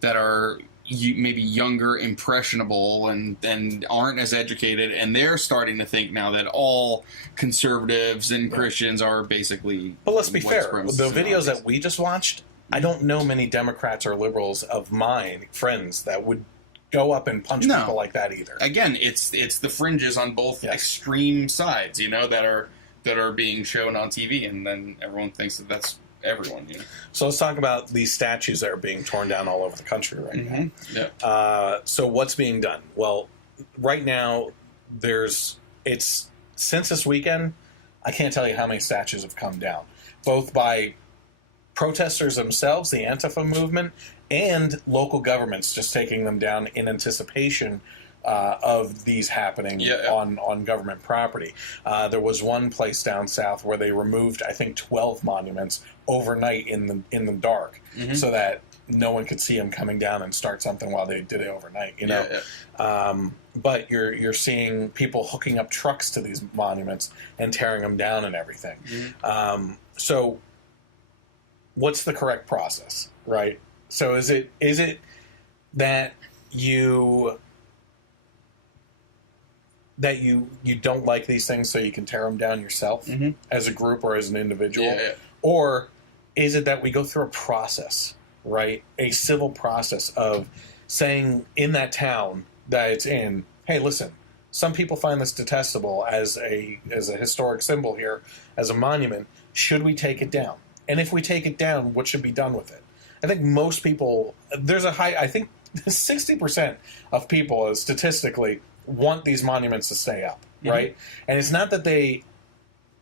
that are maybe younger, impressionable, and aren't as educated, and they're starting to think now that all conservatives and Christians are basically. But let's be fair. The videos that we just watched, I don't know many Democrats or liberals of mine, friends, that would go up and punch people like that either. Again, it's the fringes on both extreme sides, that are being shown on TV, and then everyone thinks that that's everyone. So let's talk about these statues that are being torn down all over the country right now. Yeah. So what's being done? Well, right now since this weekend, I can't tell you how many statues have come down, both by protesters themselves, the Antifa movement, and local governments just taking them down in anticipation of these happening on government property. There was one place down south where they removed, I think, 12 monuments overnight in the dark, so that no one could see them coming down and start something while they did it overnight. But you're seeing people hooking up trucks to these monuments and tearing them down and everything. So what's the correct process, right? So is it that you that you don't like these things so you can tear them down yourself as a group or as an individual? Yeah. Or is it that we go through a process, right? A civil process of saying in that town that it's in, hey, listen, some people find this detestable as a historic symbol here, as a monument. Should we take it down? And if we take it down, what should be done with it? I think most people, I think 60% of people statistically want these monuments to stay up, right? And it's not that they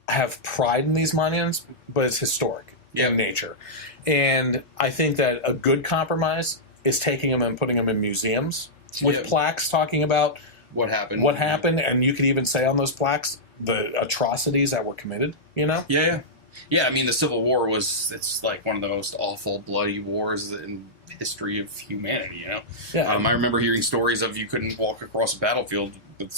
have pride in these monuments, but it's historic in nature. And I think that a good compromise is taking them and putting them in museums with plaques talking about what happened. And you could even say on those plaques the atrocities that were committed, you know? Yeah, I mean, the Civil War it's like one of the most awful, bloody wars in history of humanity, you know? Yeah. I remember hearing stories of you couldn't walk across a battlefield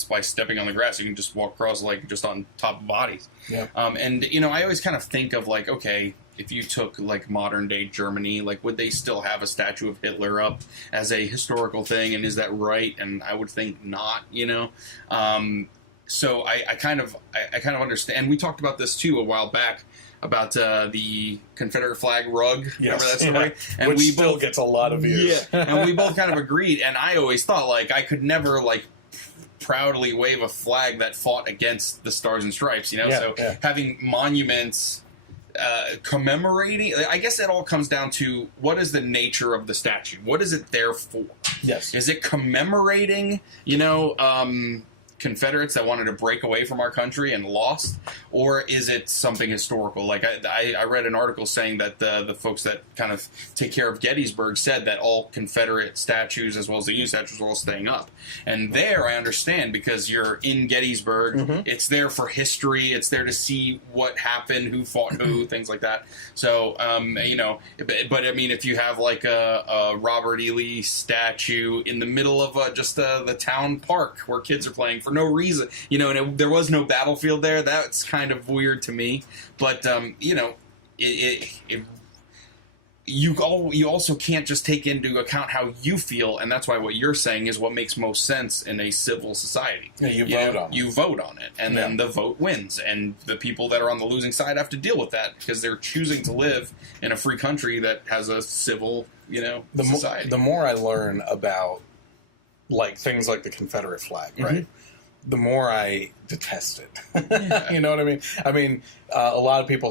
by stepping on the grass. You can just walk across, like, just on top of bodies. Yeah. And, you know, I always kind of think of, like, okay, if you took, like, modern-day Germany, like, would they still have a statue of Hitler up as a historical thing, and is that right? And I would think not, you know? So I kind of understand. And we talked about this, too, a while back, about the Confederate flag rug. Remember that story? And which we still both gets a lot of views. Yeah, and we both kind of agreed. And I always thought, like, I could never, like, proudly wave a flag that fought against the Stars and Stripes, you know? Having monuments commemorating, I guess it all comes down to what is the nature of the statue? What is it there for? Yes. Is it commemorating, you know, Confederates that wanted to break away from our country and lost, or is it something historical? Like I read an article saying that the folks that kind of take care of Gettysburg said that all Confederate statues as well as the Union statues were all staying up. And there I understand, because you're in Gettysburg, it's there for history, it's there to see what happened, who fought who, things like that. So you know, but I mean, if you have like a Robert E. Lee statue in the middle of just the town park where kids are playing for no reason, you know, and there was no battlefield there, that's kind of weird to me. But you know, you also can't just take into account how you feel, and that's why what you're saying is what makes most sense in a civil society. Yeah, you vote on it, and then the vote wins, and the people that are on the losing side have to deal with that because they're choosing to live in a free country that has a civil, you know, society. The more I learn about like things like the Confederate flag, right? The more I detest it. You know what I mean? I mean, a lot of people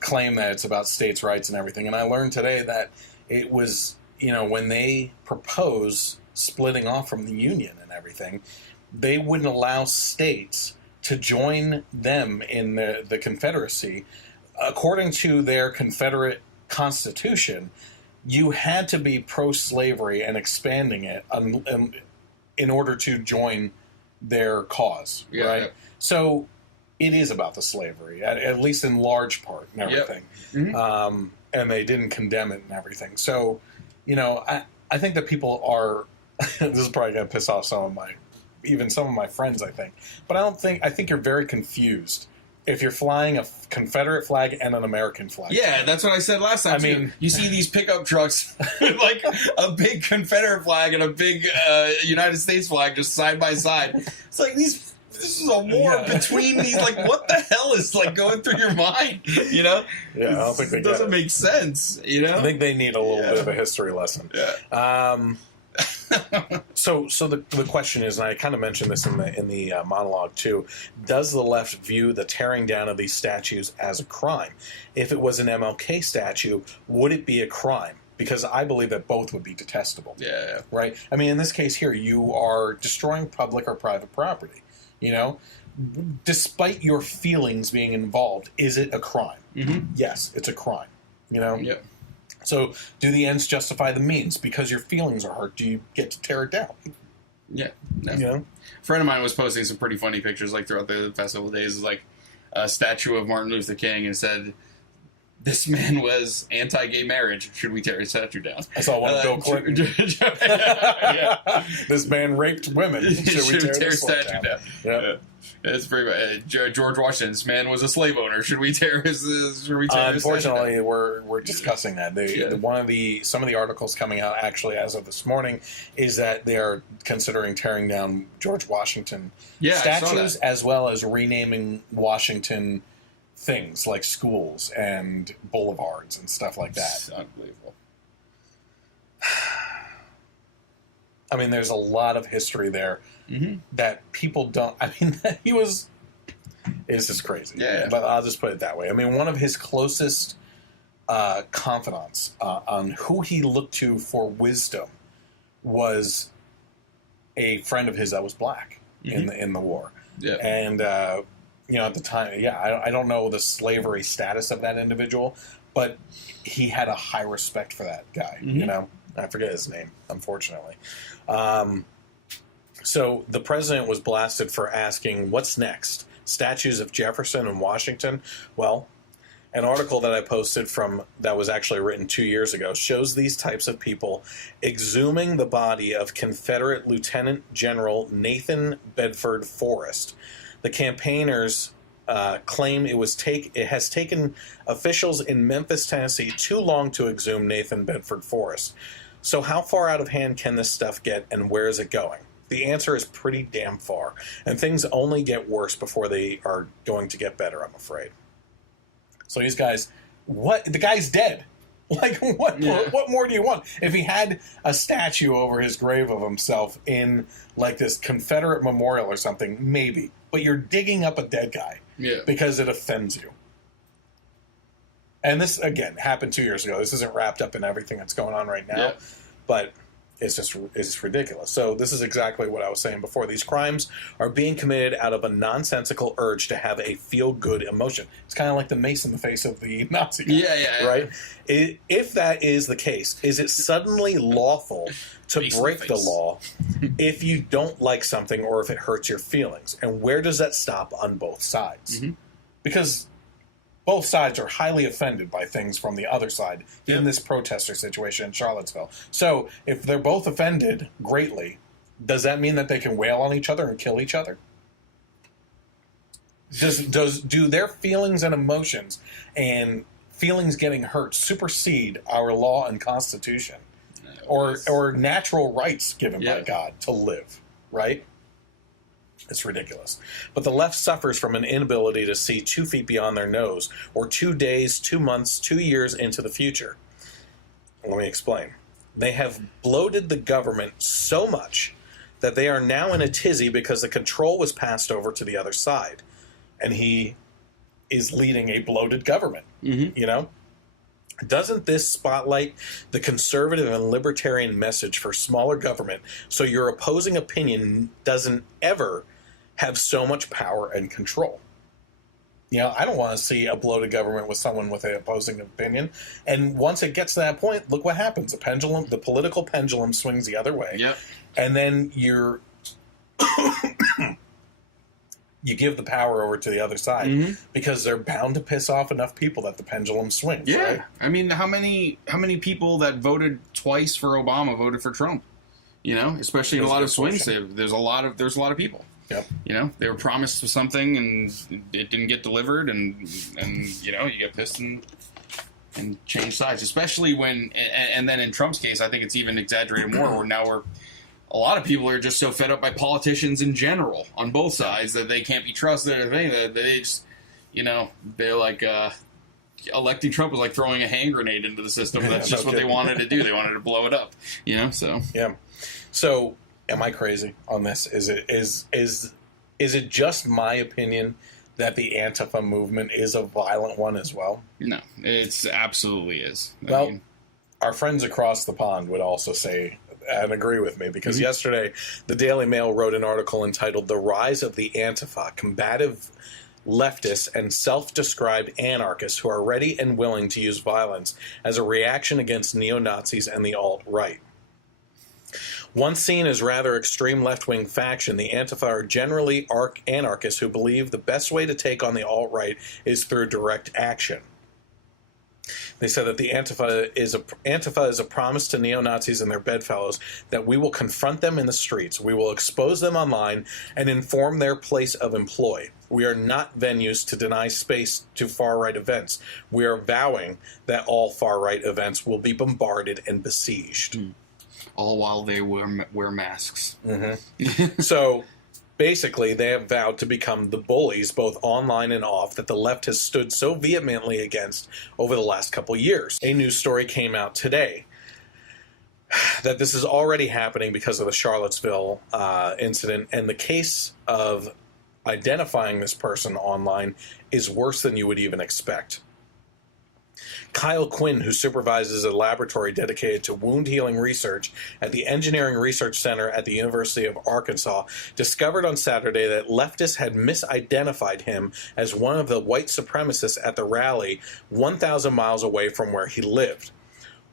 claim that it's about states' rights and everything, and I learned today that it was, you know, when they propose splitting off from the Union and everything, they wouldn't allow states to join them in the Confederacy. According to their Confederate Constitution, you had to be pro-slavery and expanding it in order to join their cause, right? Yep. So it is about the slavery, at least in large part and everything. And they didn't condemn it and everything. So, you know, I think that people are, this is probably going to piss off some of my friends, I think. But I think you're very confused if you're flying a Confederate flag and an American flag. Yeah, that's what I said last time. I mean, you see these pickup trucks with like a big Confederate flag and a big United States flag just side by side. It's like this is a war between these. Like, what the hell is like going through your mind? You know? Yeah, I don't think they doesn't make sense. You know? I think they need a little bit of a history lesson. Yeah. So the question is, and I kind of mentioned this in the monologue too, does the left view the tearing down of these statues as a crime? If it was an MLK statue, would it be a crime? Because I believe that both would be detestable. Yeah. Right? I mean, in this case here, you are destroying public or private property. You know? Despite your feelings being involved, is it a crime? Yes, it's a crime. You know? Yeah. So, do the ends justify the means? Because your feelings are hurt, do you get to tear it down? Yeah. No. You know? A friend of mine was posting some pretty funny pictures, like, throughout the past couple of days, like a statue of Martin Luther King, and said, this man was anti-gay marriage. Should we tear his statue down? I saw one of Bill Clinton. This man raped women. Should we tear his statue down? Yeah. It's pretty bad. George Washington, this man was a slave owner. Should we tear his? Unfortunately, we're discussing that. Some of the articles coming out actually as of this morning is that they are considering tearing down George Washington statues as well as renaming Washington things like schools and boulevards and stuff like that. It's unbelievable. I mean, there's a lot of history there that people don't. I mean, it's just crazy. Yeah. But I'll just put it that way. I mean, one of his closest confidants on who he looked to for wisdom was a friend of his that was black in the war. Yeah. And at the time, I don't know the slavery status of that individual, but he had a high respect for that guy. I forget his name, unfortunately. So the president was blasted for asking, what's next? Statues of Jefferson and Washington? Well, an article that I posted that was actually written 2 years ago shows these types of people exhuming the body of Confederate Lieutenant General Nathan Bedford Forrest. The campaigners claim it has taken officials in Memphis, Tennessee, too long to exhume Nathan Bedford Forrest. So how far out of hand can this stuff get, and where is it going? The answer is pretty damn far, and things only get worse before they are going to get better, I'm afraid. So these guys, the guy's dead. Like, what more do you want? If he had a statue over his grave of himself in, like, this Confederate memorial or something, maybe. But you're digging up a dead guy because it offends you. And this, again, happened 2 years ago. This isn't wrapped up in everything that's going on right now. But it's ridiculous. So this is exactly what I was saying before. These crimes are being committed out of a nonsensical urge to have a feel-good emotion. It's kind of like the mace in the face of the Nazi guy. Yeah. Right? If that is the case, is it suddenly lawful to break the law if you don't like something or if it hurts your feelings? And where does that stop on both sides? Because both sides are highly offended by things from the other side in this protester situation in Charlottesville. So if they're both offended greatly, does that mean that they can wail on each other and kill each other? Do their feelings and emotions and feelings getting hurt supersede our law and constitution or natural rights given by God to live, right? It's ridiculous. But the left suffers from an inability to see 2 feet beyond their nose, or 2 days, 2 months, 2 years into the future. Let me explain. They have bloated the government so much that they are now in a tizzy because the control was passed over to the other side. And he is leading a bloated government, Doesn't this spotlight the conservative and libertarian message for smaller government so your opposing opinion doesn't ever have so much power and control? I don't want to see a bloated government with someone with an opposing opinion. And once it gets to that point, look what happens. The political pendulum swings the other way. And then you give the power over to the other side because they're bound to piss off enough people that the pendulum swings. Yeah. Right? I mean, how many people that voted twice for Obama voted for Trump? Especially in a lot of swing states. There's a lot of people. Yep. They were promised something and it didn't get delivered, and you get pissed and change sides. Especially when, and then in Trump's case, I think it's even exaggerated more. Where now a lot of people are just so fed up by politicians in general on both sides that they can't be trusted. Or that they just, they're like electing Trump was like throwing a hand grenade into the system. That's just what they wanted to do. They wanted to blow it up. So yeah. So am I crazy on this? Is it just my opinion that the Antifa movement is a violent one as well? No, it absolutely is. I mean, our friends across the pond would also say and agree with me, because yesterday the Daily Mail wrote an article entitled "The Rise of the Antifa, Combative Leftists and Self-Described Anarchists Who Are Ready and Willing to Use Violence as a Reaction Against Neo-Nazis and the Alt-Right." Once seen as rather extreme left-wing faction, the Antifa are generally anarchists who believe the best way to take on the alt-right is through direct action. They said that the Antifa is a promise to neo-Nazis and their bedfellows that we will confront them in the streets, we will expose them online, and inform their place of employ. We are not venues to deny space to far-right events. We are vowing that all far-right events will be bombarded and besieged. All while they wear masks. Mm-hmm. So, basically, they have vowed to become the bullies, both online and off, that the left has stood so vehemently against over the last couple of years. A news story came out today that this is already happening because of the Charlottesville incident, and the case of identifying this person online is worse than you would even expect. Kyle Quinn, who supervises a laboratory dedicated to wound healing research at the Engineering Research Center at the University of Arkansas, discovered on Saturday that leftists had misidentified him as one of the white supremacists at the rally 1,000 miles away from where he lived.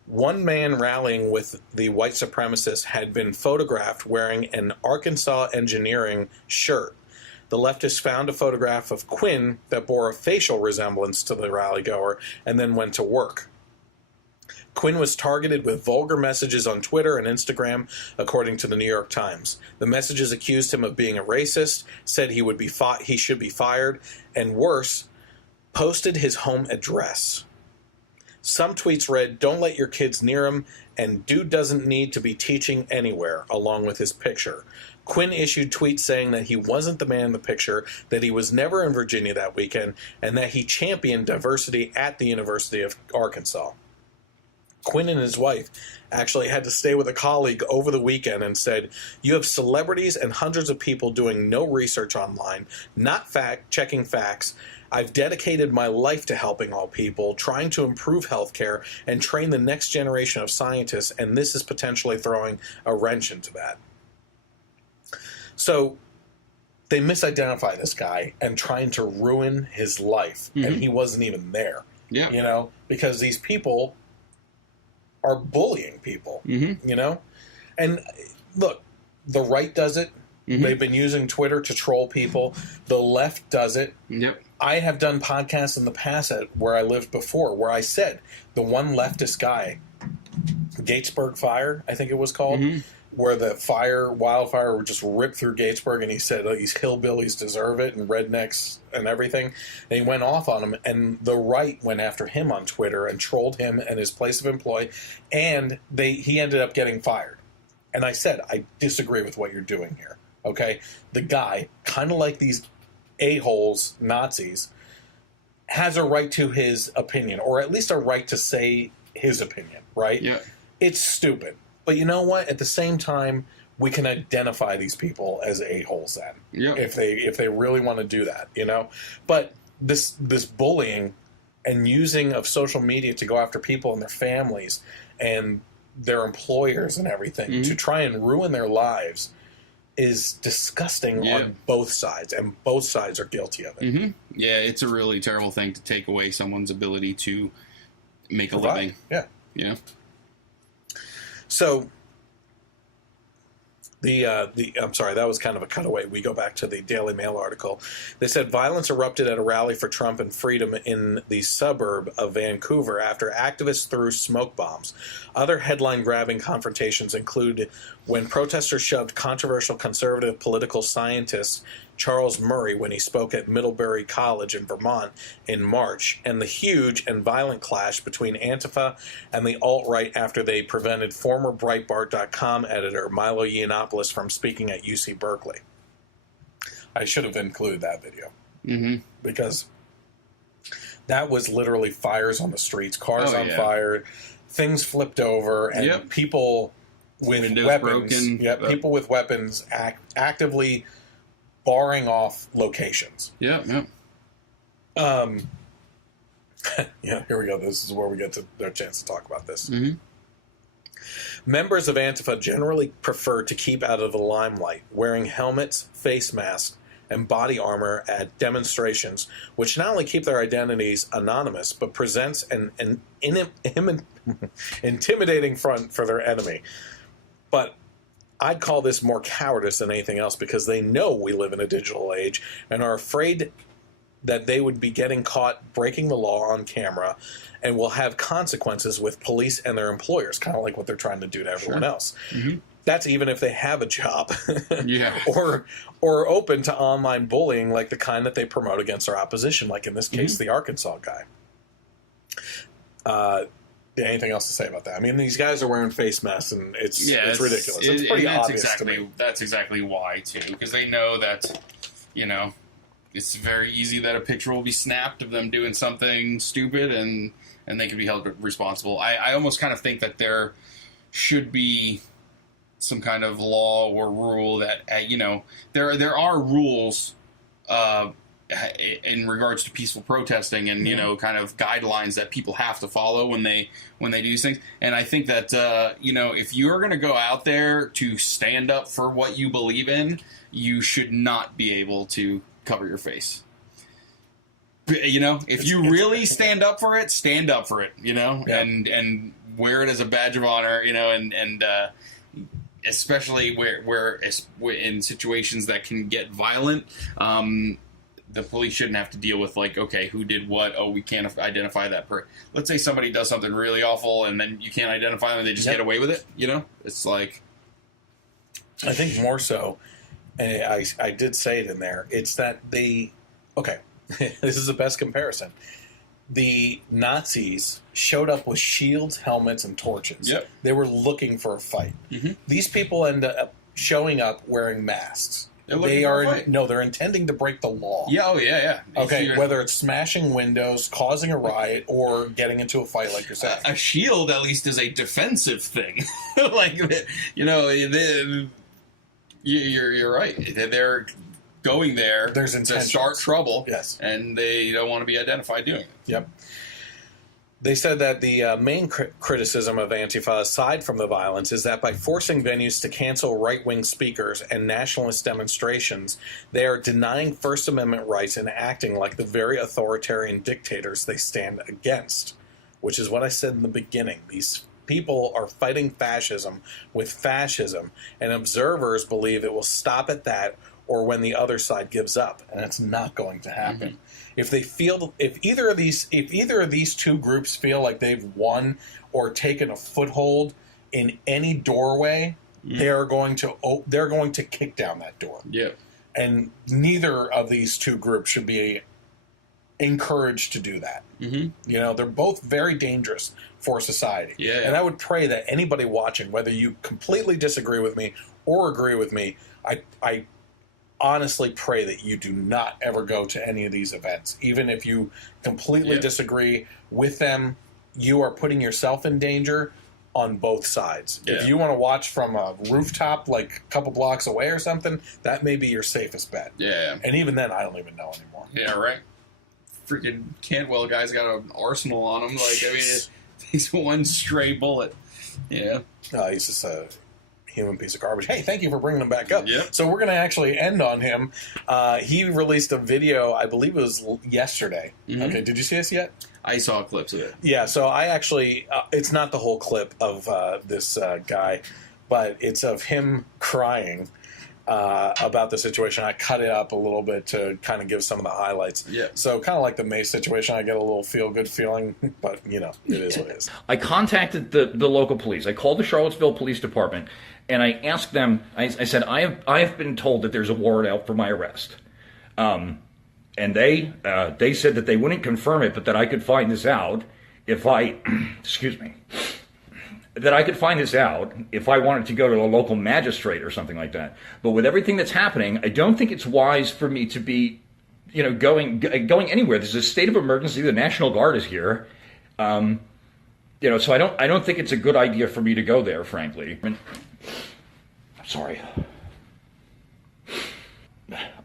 One man rallying with the white supremacists had been photographed wearing an Arkansas Engineering shirt. The leftists found a photograph of Quinn that bore a facial resemblance to the rally-goer and then went to work. Quinn was targeted with vulgar messages on Twitter and Instagram, according to the New York Times. The messages accused him of being a racist, said he should be fired, and worse, posted his home address. Some tweets read, "Don't let your kids near him," and "Dude doesn't need to be teaching anywhere," along with his picture. Quinn issued tweets saying that he wasn't the man in the picture, that he was never in Virginia that weekend, and that he championed diversity at the University of Arkansas. Quinn and his wife actually had to stay with a colleague over the weekend and said, "You have celebrities and hundreds of people doing no research online, not fact-checking facts. I've dedicated my life to helping all people, trying to improve healthcare, and train the next generation of scientists, and this is potentially throwing a wrench into that." So they misidentify this guy and trying to ruin his life, and he wasn't even there. Yeah, you know, because these people are bullying people. You know, and look, the right does it. They've been using Twitter to troll people. The left does it. Yep. I have done podcasts in the past where I lived before, where I said the one leftist guy, Gatesburg Fire, I think it was called, where the wildfire would just rip through Gatesburg, and he said, these hillbillies deserve it, and rednecks and everything. And he went off on him, and the right went after him on Twitter and trolled him and his place of employ, and he ended up getting fired. And I said, I disagree with what you're doing here, okay? The guy, kind of like these a-holes, Nazis, has a right to his opinion, or at least a right to say his opinion, right? Yeah. It's stupid. But you know what? At the same time, we can identify these people as a-holes then. Yeah. If they really want to do that, you know? But this bullying and using of social media to go after people and their families and their employers and everything to try and ruin their lives is disgusting on both sides, and both sides are guilty of it. Yeah, it's a really terrible thing to take away someone's ability to make a living. Yeah. You know? So I'm sorry, that was kind of a cutaway. We go back to the Daily Mail article. They said violence erupted at a rally for Trump and freedom in the suburb of Vancouver after activists threw smoke bombs. Other headline-grabbing confrontations include when protesters shoved controversial conservative political scientist Charles Murray when he spoke at Middlebury College in Vermont in March, and the huge and violent clash between Antifa and the alt-right after they prevented former Breitbart.com editor Milo Yiannopoulos from speaking at UC Berkeley. I should have included that video. Because that was literally fires on the streets, cars on fire, things flipped over, and people with weapons, people with weapons actively barring off locations. Yeah. Yeah, here we go. This is where we get to their chance to talk about this. Members of Antifa generally prefer to keep out of the limelight, wearing helmets, face masks, and body armor at demonstrations, which not only keep their identities anonymous, but presents an intimidating front for their enemy. But I'd call this more cowardice than anything else, because they know we live in a digital age and are afraid that they would be getting caught breaking the law on camera and will have consequences with police and their employers, kind of like what they're trying to do to everyone else. Mm-hmm. That's even if they have a job. Yeah. Or open to online bullying like the kind that they promote against their opposition, like in this case, the Arkansas guy. Anything else to say about that? I mean, these guys are wearing face masks, and it's ridiculous. It's pretty obvious to me. That's exactly why, too, because they know that, it's very easy that a picture will be snapped of them doing something stupid, and they can be held responsible. I almost kind of think that there should be some kind of law or rule that, there are rules in regards to peaceful protesting and, kind of guidelines that people have to follow when they do these things. And I think that, if you're going to go out there to stand up for what you believe in, you should not be able to cover your face. If you really stand up for it, and wear it as a badge of honor, and especially where in situations that can get violent, the police shouldn't have to deal with, like, okay, who did what? Oh, we can't identify that person. Let's say somebody does something really awful, and then you can't identify them, and they just get away with it, It's like... I think more so, and I did say it in there, it's that okay, this is the best comparison. The Nazis showed up with shields, helmets, and torches. Yep. They were looking for a fight. Mm-hmm. These people end up showing up wearing masks. They're intending to break the law. Yeah, yeah. Okay, whether it's smashing windows, causing a riot, or getting into a fight like you're saying. A shield, at least, is a defensive thing. You're right. They're going there to start trouble. Yes. And they don't want to be identified doing it. Yep. They said that the main criticism of Antifa, aside from the violence, is that by forcing venues to cancel right-wing speakers and nationalist demonstrations, they are denying First Amendment rights and acting like the very authoritarian dictators they stand against, which is what I said in the beginning. These people are fighting fascism with fascism, and observers believe it will stop at that or when the other side gives up, and it's not going to happen. Mm-hmm. If either of these two groups feel like they've won or taken a foothold in any doorway, they're going to kick down that door. Yeah. And neither of these two groups should be encouraged to do that. Mm-hmm. They're both very dangerous for society. Yeah. And I would pray that anybody watching, whether you completely disagree with me or agree with me, I honestly pray that you do not ever go to any of these events. Even if you completely disagree with them, you are putting yourself in danger on both sides. Yeah. If you want to watch from a rooftop like a couple blocks away or something, that may be your safest bet. Yeah. And even then, I don't even know anymore. Yeah, right. Freaking Cantwell guy's got an arsenal on him. He's one stray bullet. Yeah. He's just a human piece of garbage. Hey, thank you for bringing him back up. Yep. So we're going to actually end on him. He released a video, I believe it was yesterday. Mm-hmm. Okay, did you see this yet? I saw clips of it. Yeah, so I actually, it's not the whole clip of this guy, but it's of him crying about the situation. I cut it up a little bit to kind of give some of the highlights. Yeah. So kind of like the Mace situation, I get a little feel-good feeling, but, it is what it is. I contacted the local police. I called the Charlottesville Police Department, and I asked them, I said, I have been told that there's a warrant out for my arrest. And they said that they wouldn't confirm it, but that I could find this out if I, that I could find this out if I wanted to go to a local magistrate or something like that. But with everything that's happening, I don't think it's wise for me to be, going anywhere. There's a state of emergency. The National Guard is here. So I don't think it's a good idea for me to go there, frankly. Sorry.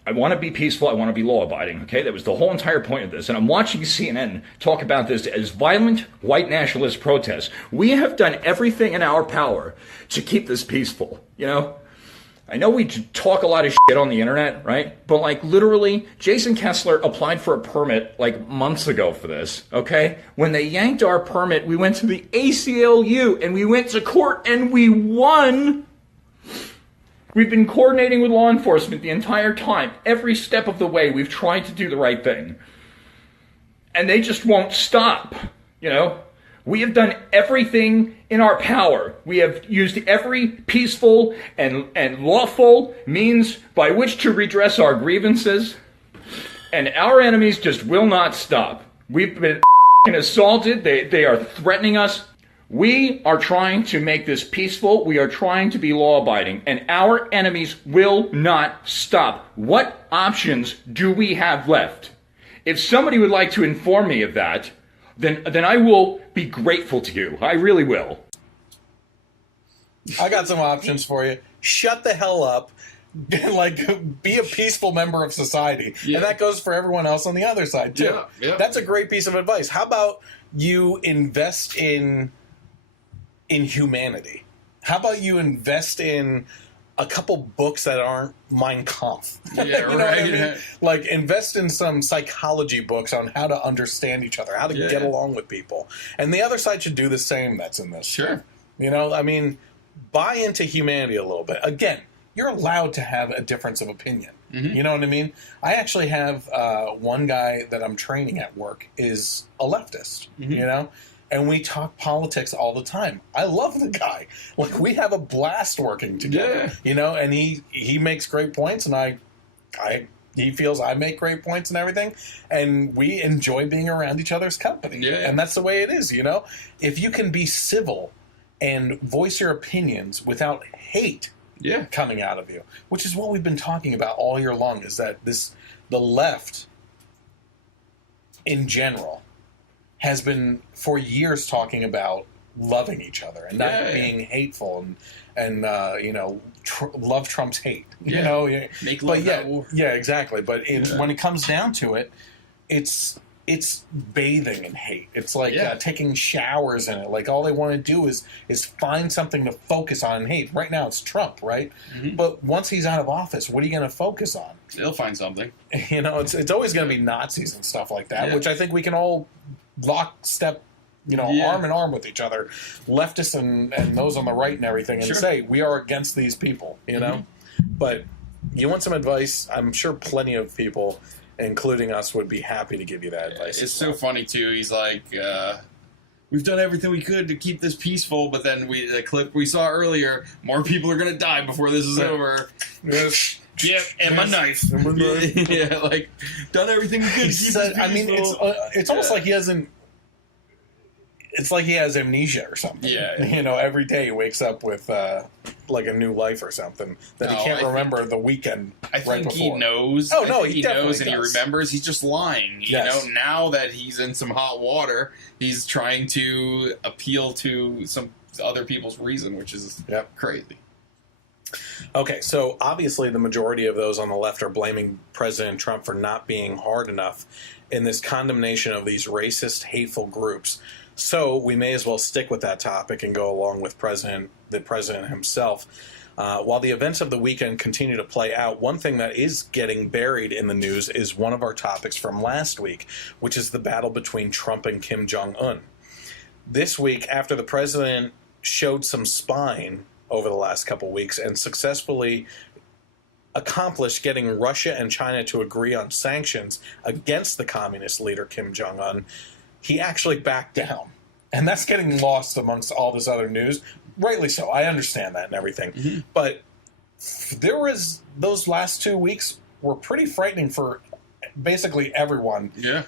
I want to be peaceful. I want to be law-abiding. Okay, that was the whole entire point of this. And I'm watching CNN talk about this as violent white nationalist protests. We have done everything in our power to keep this peaceful. I know we talk a lot of shit on the internet, right? But literally, Jason Kessler applied for a permit months ago for this. Okay, when they yanked our permit, we went to the ACLU and we went to court and we won. We've been coordinating with law enforcement the entire time. Every step of the way, we've tried to do the right thing. and they just won't stop, you know? We have done everything in our power. We have used every peaceful and lawful means by which to redress our grievances, and our enemies just will not stop. We've been assaulted. They are threatening us. We are trying to make this peaceful. We are trying to be law-abiding, and our enemies will not stop. What options do we have left? If somebody would like to inform me of that, then I will be grateful to you. I really will. I got some options for you. Shut the hell up. Like, be a peaceful member of society. Yeah. And that goes for everyone else on the other side, too. Yeah. That's a great piece of advice. How about you invest in humanity? How about you invest in a couple books that aren't Mein Kampf? Yeah, you know right. What I mean? Like, invest in some psychology books on how to understand each other, how to get along with people. And the other side should do the same that's in this. Sure. You know, I mean, buy into humanity a little bit. Again, you're allowed to have a difference of opinion. Mm-hmm. You know what I mean? I actually have one guy that I'm training at work is a leftist, you know? And we talk politics all the time. I love the guy. Like, we have a blast working together, you know? And he makes great points, and he feels I make great points and everything. And we enjoy being around each other's company. Yeah. And that's the way it is, you know? If you can be civil and voice your opinions without hate coming out of you, which is what we've been talking about all year long, is that the left in general has been for years talking about loving each other and not being hateful and you know, love trumps hate. You know, make love not war. Yeah, exactly. But when it comes down to it, it's bathing in hate. It's like taking showers in it. Like, all they want to do is find something to focus on and hate. Right now it's Trump, right? Mm-hmm. But once he's out of office, what are you going to focus on? They'll find something. You know, it's always going to be Nazis and stuff like that, which I think we can all lockstep, you know, arm in arm with each other, leftists and those on the right and everything, and say we are against these people, you know? But you want some advice? I'm sure plenty of people, including us, would be happy to give you that advice. It's so funny, too. He's like, we've done everything we could to keep this peaceful, but then the clip we saw earlier, more people are going to die before this is over. Yep, and my knife. Yeah, like, done everything we could to keep this peaceful. I mean, it's almost like he hasn't... It's like he has amnesia or something. Yeah. You know, every day he wakes up with like a new life or something that he can't remember the weekend right before. I think he knows. Oh, no, he knows and he remembers. He's just lying. You know, now that he's in some hot water, he's trying to appeal to some other people's reason, which is crazy. Okay, so obviously the majority of those on the left are blaming President Trump for not being hard enough in this condemnation of these racist, hateful groups. So we may as well stick with that topic and go along with the president himself. While the events of the weekend continue to play out, one thing that is getting buried in the news is one of our topics from last week, which is the battle between Trump and Kim Jong Un. This week, after the president showed some spine over the last couple weeks and successfully accomplished getting Russia and China to agree on sanctions against the communist leader Kim Jong Un, he actually backed down. And that's getting lost amongst all this other news. Rightly so. I understand that and everything. Mm-hmm. But those last 2 weeks were pretty frightening for basically everyone. Yeah.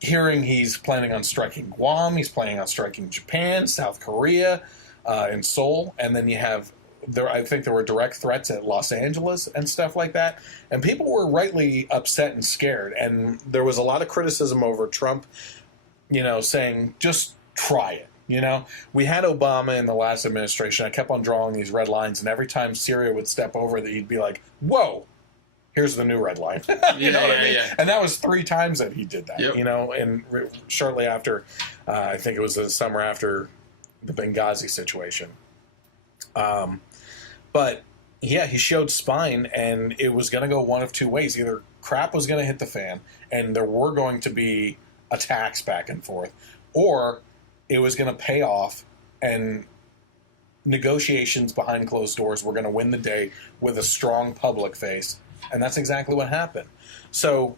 Hearing he's planning on striking Guam, he's planning on striking Japan, South Korea, and Seoul. And then you have, I think there were direct threats at Los Angeles and stuff like that. And people were rightly upset and scared. And there was a lot of criticism over Trump, you know, saying, just try it. You know, we had Obama in the last administration. I kept on drawing these red lines, and every time Syria would step over, he'd be like, whoa, here's the new red line. You know what I mean? Yeah. And that was 3 times that he did that, you know, and shortly after, I think it was the summer after the Benghazi situation. But, yeah, he showed spine, and it was going to go one of 2 ways. Either crap was going to hit the fan, and there were going to be attacks back and forth, or it was going to pay off and negotiations behind closed doors were going to win the day with a strong public face, and that's exactly what happened. So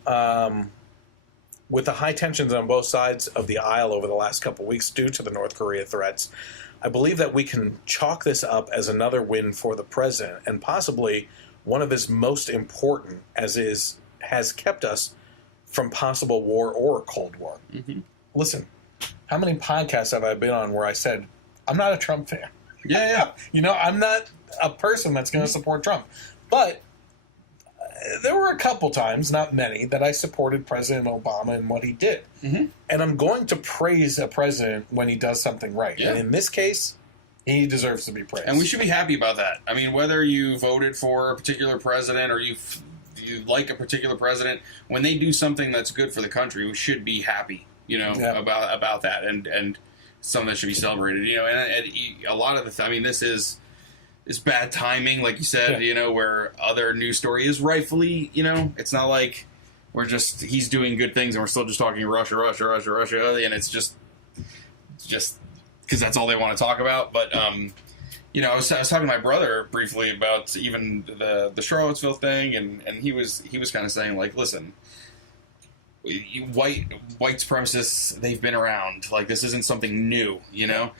with the high tensions on both sides of the aisle over the last couple of weeks due to the North Korea threats, I believe that we can chalk this up as another win for the president, and possibly one of his most important, has kept us from possible war or a Cold War. Mm-hmm. Listen, how many podcasts have I been on where I said, I'm not a Trump fan? Yeah. You know, I'm not a person that's going to support Trump. But there were a couple times, not many, that I supported President Obama and what he did. Mm-hmm. And I'm going to praise a president when he does something right. Yeah. And in this case, he deserves to be praised. And we should be happy about that. I mean, whether you voted for a particular president or you like a particular president, when they do something that's good for the country, we should be happy, you know, about that, and something that should be celebrated. You know, and a lot of the I mean, this is bad timing, like you said, you know, where other news story is rightfully, you know, it's not like he's doing good things and we're still just talking Russia, and it's just because that's all they want to talk about. But you know, I was talking to my brother briefly about even the Charlottesville thing, and he was kind of saying, like, listen, white supremacists, they've been around. Like, this isn't something new, you know?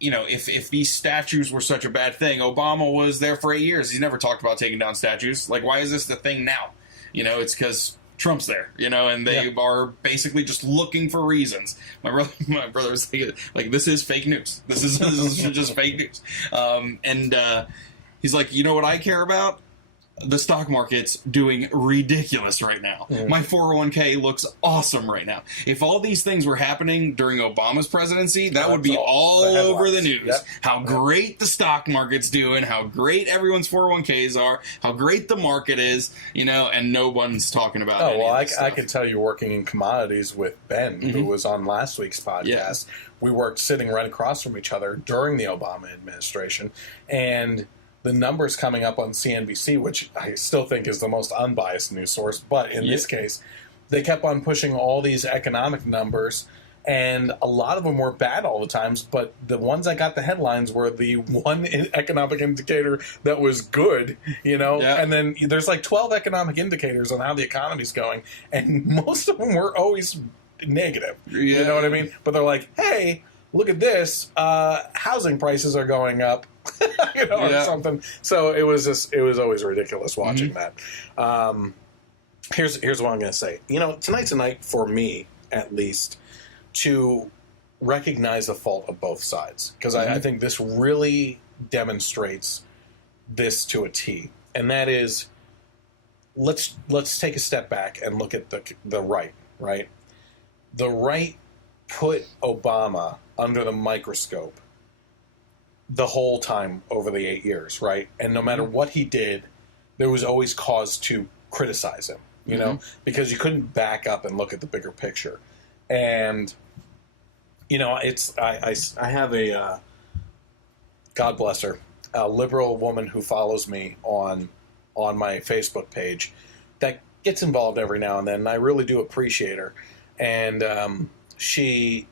You know, if these statues were such a bad thing, Obama was there for 8 years. He never talked about taking down statues. Like, why is this the thing now? You know, it's because Trump's there, you know, and they are basically just looking for reasons. My brother was like, this is fake news. This is just fake news. He's like, you know what I care about? The stock market's doing ridiculous right now. Mm. My 401k looks awesome right now. If all these things were happening during Obama's presidency, that would be all over the news. Yep. How great the stock market's doing, how great everyone's 401ks are, how great the market is, you know, and no one's talking about it. Oh, well, I can tell you, working in commodities with Ben, who was on last week's podcast, we worked sitting right across from each other during the Obama administration, and the numbers coming up on CNBC, which I still think is the most unbiased news source, but in this case, they kept on pushing all these economic numbers, and a lot of them were bad all the times, but the ones that got the headlines were the one economic indicator that was good, you know, and then there's like 12 economic indicators on how the economy's going, and most of them were always negative, you know what I mean? But they're like, hey, look at this, housing prices are going up, you know, or something. So it was always ridiculous watching that. Here's what I'm going to say. You know, tonight's a night for me, at least, to recognize the fault of both sides, because I think this really demonstrates this to a T, and that is, let's take a step back and look at the right. The right put Obama under the microscope the whole time over the 8 years, right? And no matter what he did, there was always cause to criticize him, you know, because you couldn't back up and look at the bigger picture. And, you know, I have a, God bless her, a liberal woman who follows me on my Facebook page that gets involved every now and then, and I really do appreciate her. And she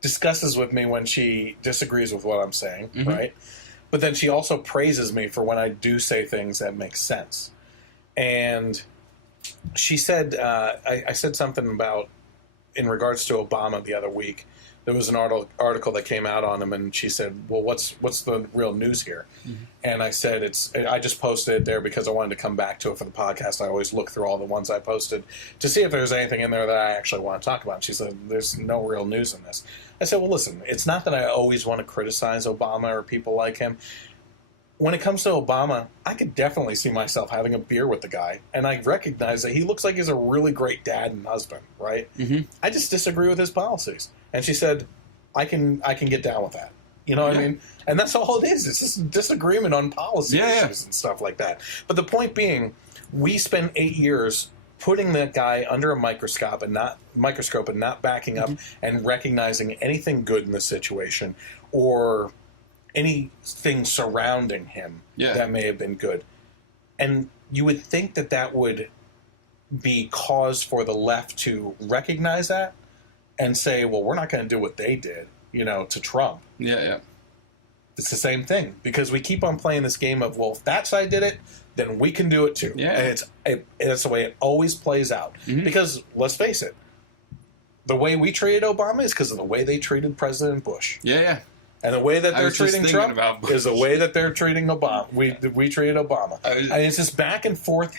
discusses with me when she disagrees with what I'm saying, right? But then she also praises me for when I do say things that make sense. And she said, I said something about, in regards to Obama the other week, there was an article that came out on him, and she said, well, what's the real news here? And I said, I just posted it there because I wanted to come back to it for the podcast. I always look through all the ones I posted to see if there's anything in there that I actually want to talk about. And she said, there's no real news in this. I said, well, listen, it's not that I always want to criticize Obama or people like him. When it comes to Obama, I could definitely see myself having a beer with the guy, and I recognize that he looks like he's a really great dad and husband, right? I just disagree with his policies. And she said, I can get down with that. You know what I mean? And that's all it is. It's just a disagreement on policy issues and stuff like that. But the point being, we spent 8 years putting that guy under a microscope and not backing up and recognizing anything good in the situation or anything surrounding him that may have been good. And you would think that would be cause for the left to recognize that and say, well, we're not going to do what they did, you know, to Trump. It's the same thing because we keep on playing this game of, well, if that side did it, then we can do it too. Yeah. And it's the way it always plays out. Mm-hmm. Because let's face it, the way we treated Obama is because of the way they treated President Bush. Yeah. And the way that they're treating Trump is the way that they're treating Obama. We treated Obama. And it's this back and forth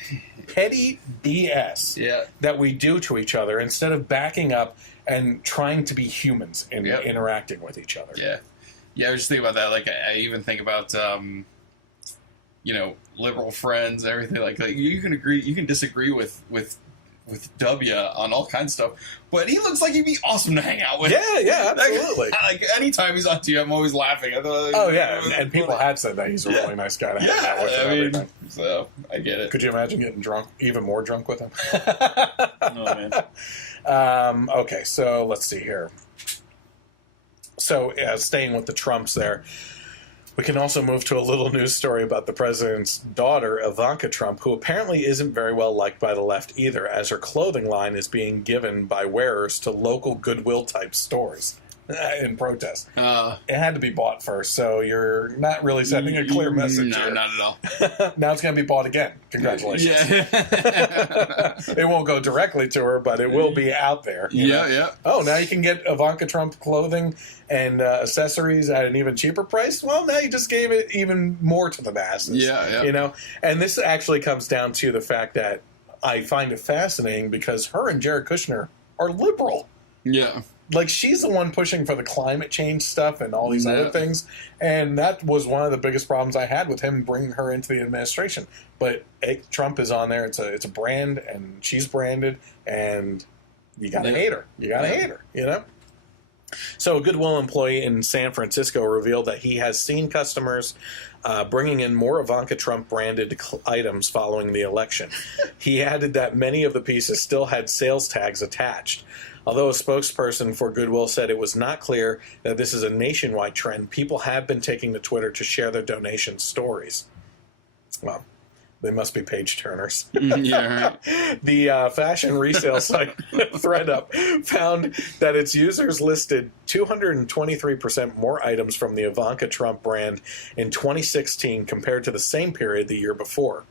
petty BS that we do to each other instead of backing up and trying to be humans and interacting with each other. Yeah. Yeah, I was just thinking about that. Like, I even think about, liberal friends, everything. Like you can agree, you can disagree with W on all kinds of stuff, but he looks like he'd be awesome to hang out with. Yeah, absolutely. Like anytime he's on TV, I'm always laughing. And people have said that he's a really nice guy to hang out with and everything. So I get it. Could you imagine getting drunk, even more drunk with him? Oh man. Okay, so let's see here. So, staying with the Trumps there, we can also move to a little news story about the president's daughter, Ivanka Trump, who apparently isn't very well liked by the left either, as her clothing line is being given by wearers to local Goodwill-type stores in protest. It had to be bought first, so you're not really sending a clear message No, here. not at all. Now it's going to be bought again. Congratulations. Yeah. It won't go directly to her, but it will be out there. you know? Yeah. Oh, now you can get Ivanka Trump clothing and accessories at an even cheaper price? Well, now you just gave it even more to the masses. Yeah. You know? And this actually comes down to the fact that I find it fascinating because her and Jared Kushner are liberal. Yeah. Like, she's the one pushing for the climate change stuff and all these other things. And that was one of the biggest problems I had with him bringing her into the administration. But Trump is on there. It's a brand, and she's branded, and you got to hate her. You got to hate her, you know? So a Goodwill employee in San Francisco revealed that he has seen customers bringing in more Ivanka Trump-branded items following the election. He added that many of the pieces still had sales tags attached. Although a spokesperson for Goodwill said it was not clear that this is a nationwide trend, people have been taking to Twitter to share their donation stories. Well, they must be page turners. Yeah. The fashion resale site ThredUp found that its users listed 223% more items from the Ivanka Trump brand in 2016 compared to the same period the year before.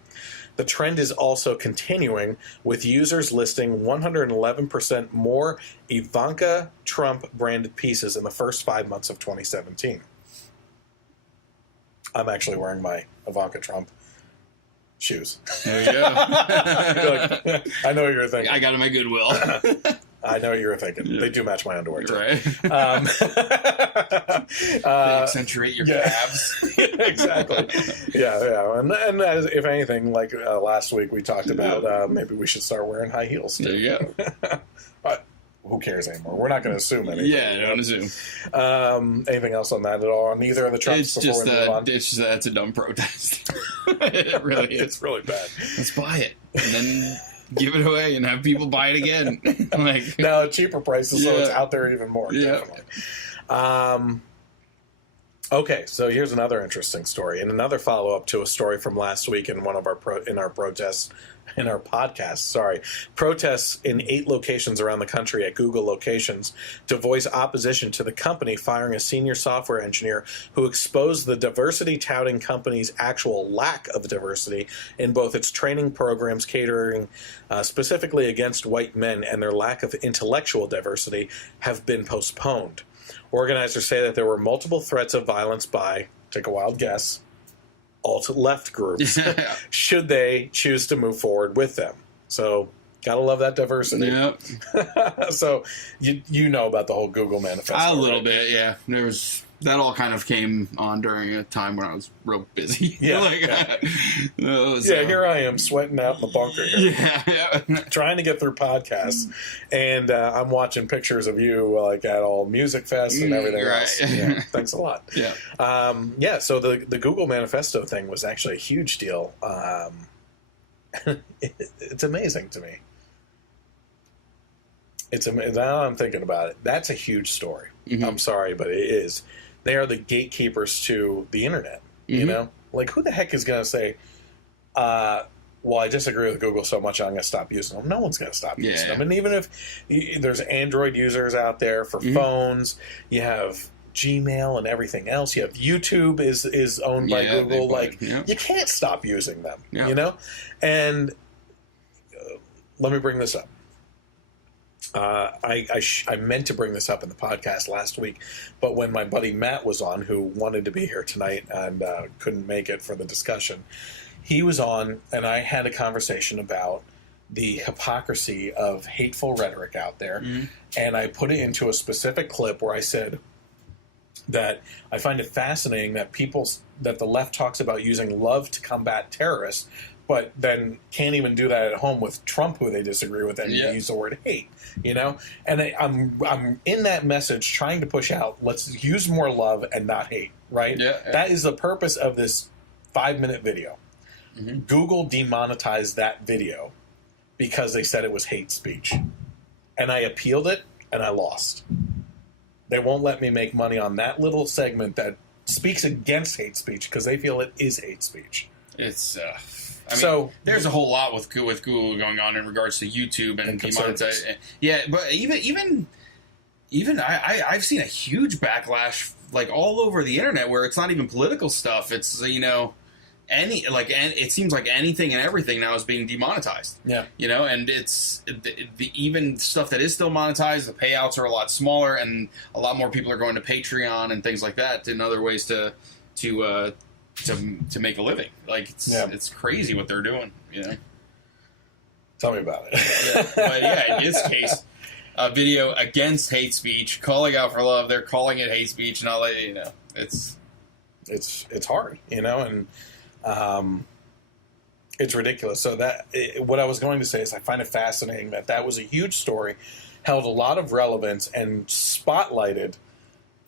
The trend is also continuing, with users listing 111% more Ivanka Trump-branded pieces in the first 5 months of 2017. I'm actually wearing my Ivanka Trump shoes. There you go. I know what you were thinking. I got it at my Goodwill. I know what you were thinking. Yeah. They do match my underwear, too. Right. They accentuate your calves. Exactly. Yeah. And as, if anything, like last week we talked about maybe we should start wearing high heels. There you go. But who cares anymore? We're not going to assume anything. Yeah, don't assume. Anything else on that at all? On either of the Trumps before we move on? It's just that it's a dumb protest. It really is. It's really bad. Let's buy it. And then give it away and have people buy it again. Like, now at cheaper prices, so it's out there even more. Yeah. Definitely. Okay, so here's another interesting story, and another follow-up to a story from last week in one of our protests. In our podcast, protests in 8 locations around the country at Google locations to voice opposition to the company firing a senior software engineer who exposed the diversity-touting company's actual lack of diversity in both its training programs catering specifically against white men and their lack of intellectual diversity have been postponed. Organizers say that there were multiple threats of violence by, take a wild guess, alt-left groups, should they choose to move forward with them. So, gotta love that diversity. Yep. So, you know about the whole Google manifesto, a little bit, yeah. That all kind of came on during a time when I was real busy. Yeah. Here I am sweating out in the bunker here. Yeah. Trying to get through podcasts. And I'm watching pictures of you like at all music fests and everything else. Yeah, thanks a lot. Yeah. So the Google manifesto thing was actually a huge deal. It's amazing to me. Now I'm thinking about it. That's a huge story. Mm-hmm. I'm sorry, but it is. They are the gatekeepers to the internet. Mm-hmm. You know, like who the heck is going to say, well, I disagree with Google so much I'm going to stop using them. No one's going to stop using them. And even if there's Android users out there for phones, you have Gmail and everything else. You have YouTube is owned by Google. You can't stop using them, you know? And let me bring this up. I meant to bring this up in the podcast last week, but when my buddy Matt was on, who wanted to be here tonight and couldn't make it for the discussion, he was on, and I had a conversation about the hypocrisy of hateful rhetoric out there, and I put it into a specific clip where I said that I find it fascinating that that the left talks about using love to combat terrorists, but then can't even do that at home with Trump, who they disagree with, and use the word hate, you know? And I'm in that message trying to push out, let's use more love and not hate, right? That is the purpose of this 5-minute video. Google demonetized that video because they said it was hate speech. And I appealed it, and I lost. They won't let me make money on that little segment that speaks against hate speech because they feel it is hate speech. It's... so there's a whole lot with Google going on in regards to YouTube and demonetization. Yeah, but even I've seen a huge backlash like all over the internet where it's not even political stuff. It's it seems like anything and everything now is being demonetized. Yeah, you know, and it's the even stuff that is still monetized. The payouts are a lot smaller, and a lot more people are going to Patreon and things like that and other ways to make a living. Like it's crazy what they're doing, you know. Tell me about it. But in this case, a video against hate speech, calling out for love. They're calling it hate speech, and all that. You know, it's hard, you know, and it's ridiculous. So what I was going to say is I find it fascinating that was a huge story, held a lot of relevance, and spotlighted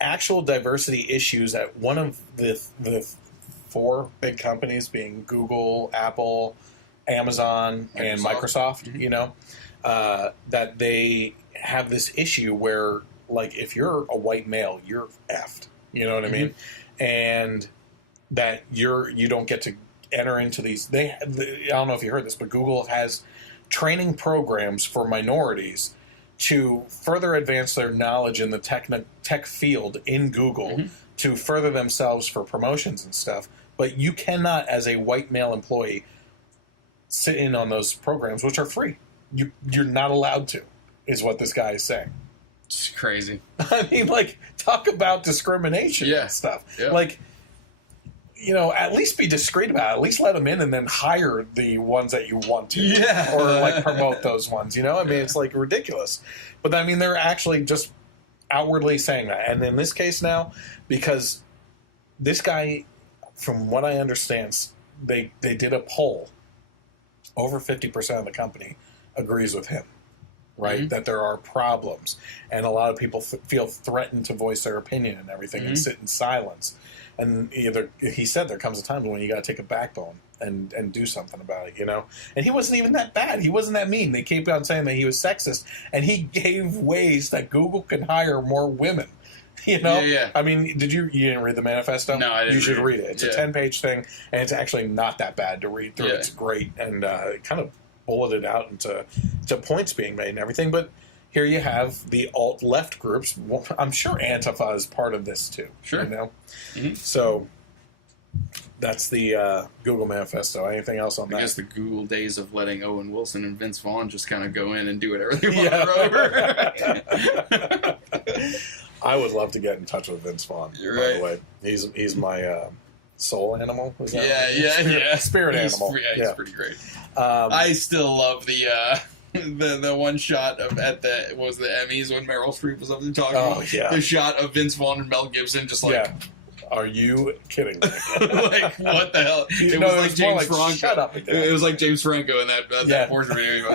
actual diversity issues at one of the 4 big companies, being Google, Apple, Amazon, and Microsoft, you know, that they have this issue where, like, if you're a white male, you're effed, you know what I mean? And that you don't get to enter into these, I don't know if you heard this, but Google has training programs for minorities to further advance their knowledge in the tech field in Google, to further themselves for promotions and stuff. But you cannot, as a white male employee, sit in on those programs, which are free. You're not allowed to, is what this guy is saying. It's crazy. I mean, like, talk about discrimination and stuff. Yeah. Like, you know, at least be discreet about it. At least let them in and then hire the ones that you want to. Yeah. Or, like, promote those ones, you know? I mean, it's, like, ridiculous. But, I mean, they're actually just outwardly saying that. And in this case now, because this guy, from what I understand, they did a poll. Over 50% of the company agrees with him, right? That there are problems. And a lot of people feel threatened to voice their opinion and everything and sit in silence. And he said there comes a time when you got to take a backbone and do something about it, you know? And he wasn't even that bad. He wasn't that mean. They kept on saying that he was sexist. And he gave ways that Google can hire more women. You know? Yeah. I mean, you didn't read the manifesto? No, I didn't. You should read it. It's a 10-page thing, and it's actually not that bad to read through. Yeah. It's great, and it kind of bulleted out into points being made and everything. But here you have the alt-left groups. Well, I'm sure Antifa is part of this too. Sure. You know? So that's the Google manifesto. Anything else on that? I guess the Google days of letting Owen Wilson and Vince Vaughn just kind of go in and do whatever they want. I would love to get in touch with Vince Vaughn. You're by the way, he's my soul animal. Is that spirit animal. He's pretty great. I still love the one shot of the Emmys when Meryl Streep was up there talking. Oh yeah, the shot of Vince Vaughn and Mel Gibson just like. Yeah. Are you kidding me? Like, what the hell? It was like James Franco. Shut up. It was like James Franco in that portion video.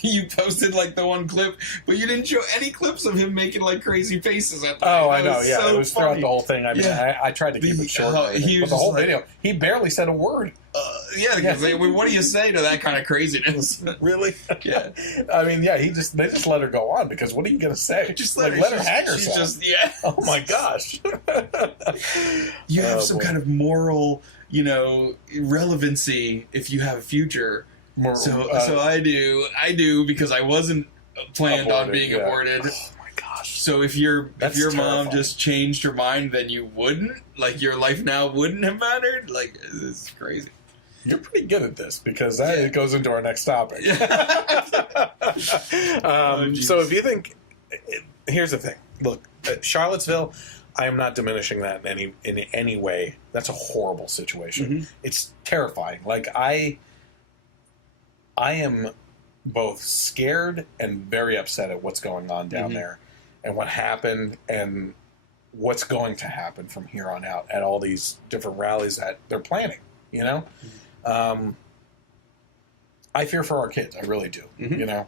You posted like the one clip, but you didn't show any clips of him making like crazy faces at the I know. Yeah, so it was throughout the whole thing. I mean, I tried to keep it short. But the whole video, he barely said a word. Because what do you say to that kind of craziness? Really? Yeah. I mean, they just let her go on because what are you going to say? Just let her hang herself. Oh my gosh. You have some kind of moral, relevancy if you have a future. So I do because I wasn't planned on being aborted. Oh my gosh. So if your mom terrifying. just changed her mind, then you wouldn't? Like, your life now wouldn't have mattered? Like, it's crazy. You're pretty good at this because that goes into our next topic. So if you think, here's the thing. Look, Charlottesville, I am not diminishing that in any way. That's a horrible situation. Mm-hmm. It's terrifying. Like I am both scared and very upset at what's going on down there and what happened and what's going to happen from here on out at all these different rallies that they're planning, you know? I fear for our kids. I really do, you know?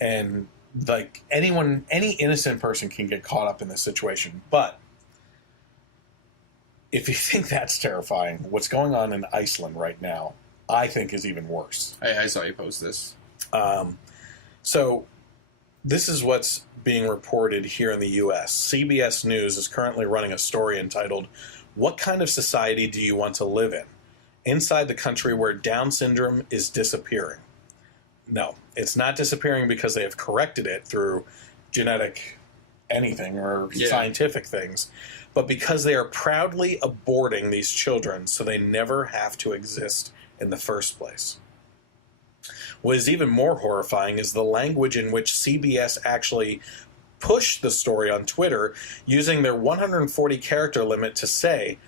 And like any innocent person can get caught up in this situation. But if you think that's terrifying, what's going on in Iceland right now, I think is even worse. I saw you post this. So this is what's being reported here in the U.S. CBS News is currently running a story entitled, "What Kind of Society Do You Want to Live In? Inside the country where Down syndrome is disappearing." No, it's not disappearing because they have corrected it through genetic anything or scientific things, but because they are proudly aborting these children so they never have to exist in the first place. What is even more horrifying is the language in which CBS actually pushed the story on Twitter using their 140-character limit to say,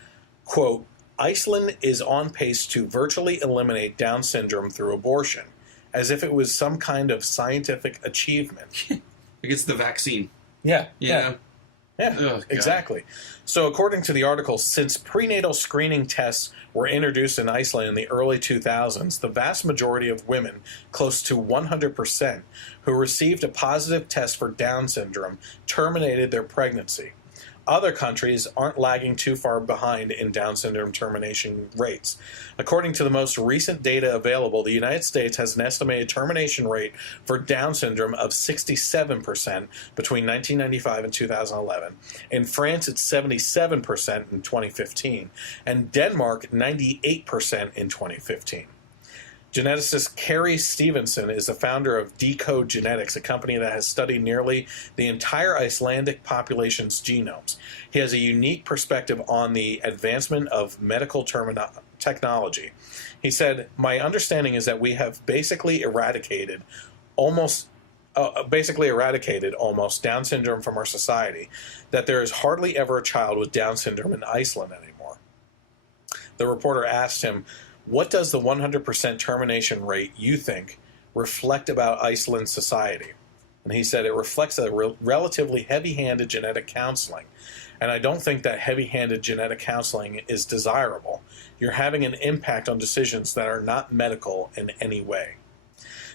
quote, "Iceland is on pace to virtually eliminate Down syndrome through abortion," as if it was some kind of scientific achievement. Like it's the vaccine. Yeah. Yeah. Yeah, exactly. So according to the article, since prenatal screening tests were introduced in Iceland in the early 2000s, the vast majority of women, close to 100%, who received a positive test for Down syndrome terminated their pregnancy. Other countries aren't lagging too far behind in Down syndrome termination rates. According to the most recent data available, the United States has an estimated termination rate for Down syndrome of 67% between 1995 and 2011. In France, it's 77% in 2015, and Denmark, 98% in 2015. Geneticist Carrie Stevenson is the founder of Decode Genetics, a company that has studied nearly the entire Icelandic population's genomes. He has a unique perspective on the advancement of medical technology. He said, "My understanding is that we have basically eradicated almost Down syndrome from our society, that there is hardly ever a child with Down syndrome in Iceland anymore." The reporter asked him, "What does the 100% termination rate, you think, reflect about Iceland's society?" And he said, "It reflects a relatively heavy-handed genetic counseling. And I don't think that heavy-handed genetic counseling is desirable. You're having an impact on decisions that are not medical in any way."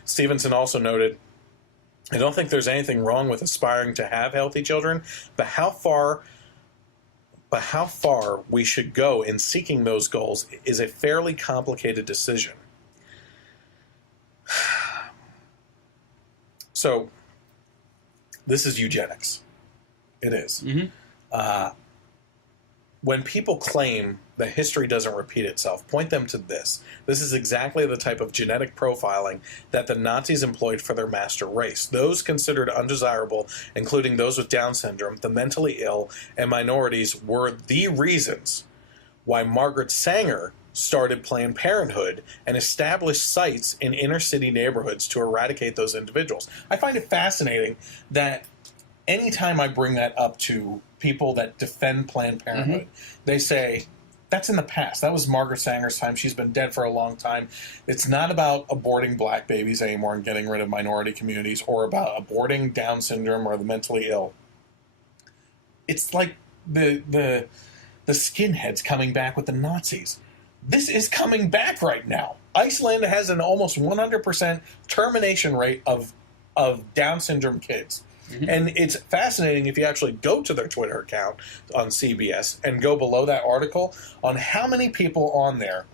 Stevenson also noted, "I don't think there's anything wrong with aspiring to have healthy children, but how far we should go in seeking those goals is a fairly complicated decision." So, this is eugenics. It is. When people claim that history doesn't repeat itself, point them to this. This is exactly the type of genetic profiling that the Nazis employed for their master race. Those considered undesirable, including those with Down syndrome, the mentally ill, and minorities, were the reasons why Margaret Sanger started Planned Parenthood and established sites in inner city neighborhoods to eradicate those individuals. I find it fascinating that anytime I bring that up to people that defend Planned Parenthood, they say, that's in the past. That was Margaret Sanger's time. She's been dead for a long time. It's not about aborting black babies anymore and getting rid of minority communities or about aborting Down syndrome or the mentally ill. It's like the skinheads coming back with the Nazis. This is coming back right now. Iceland has an almost 100% termination rate of Down syndrome kids. And it's fascinating if you actually go to their Twitter account on CBS and go below that article on how many people on there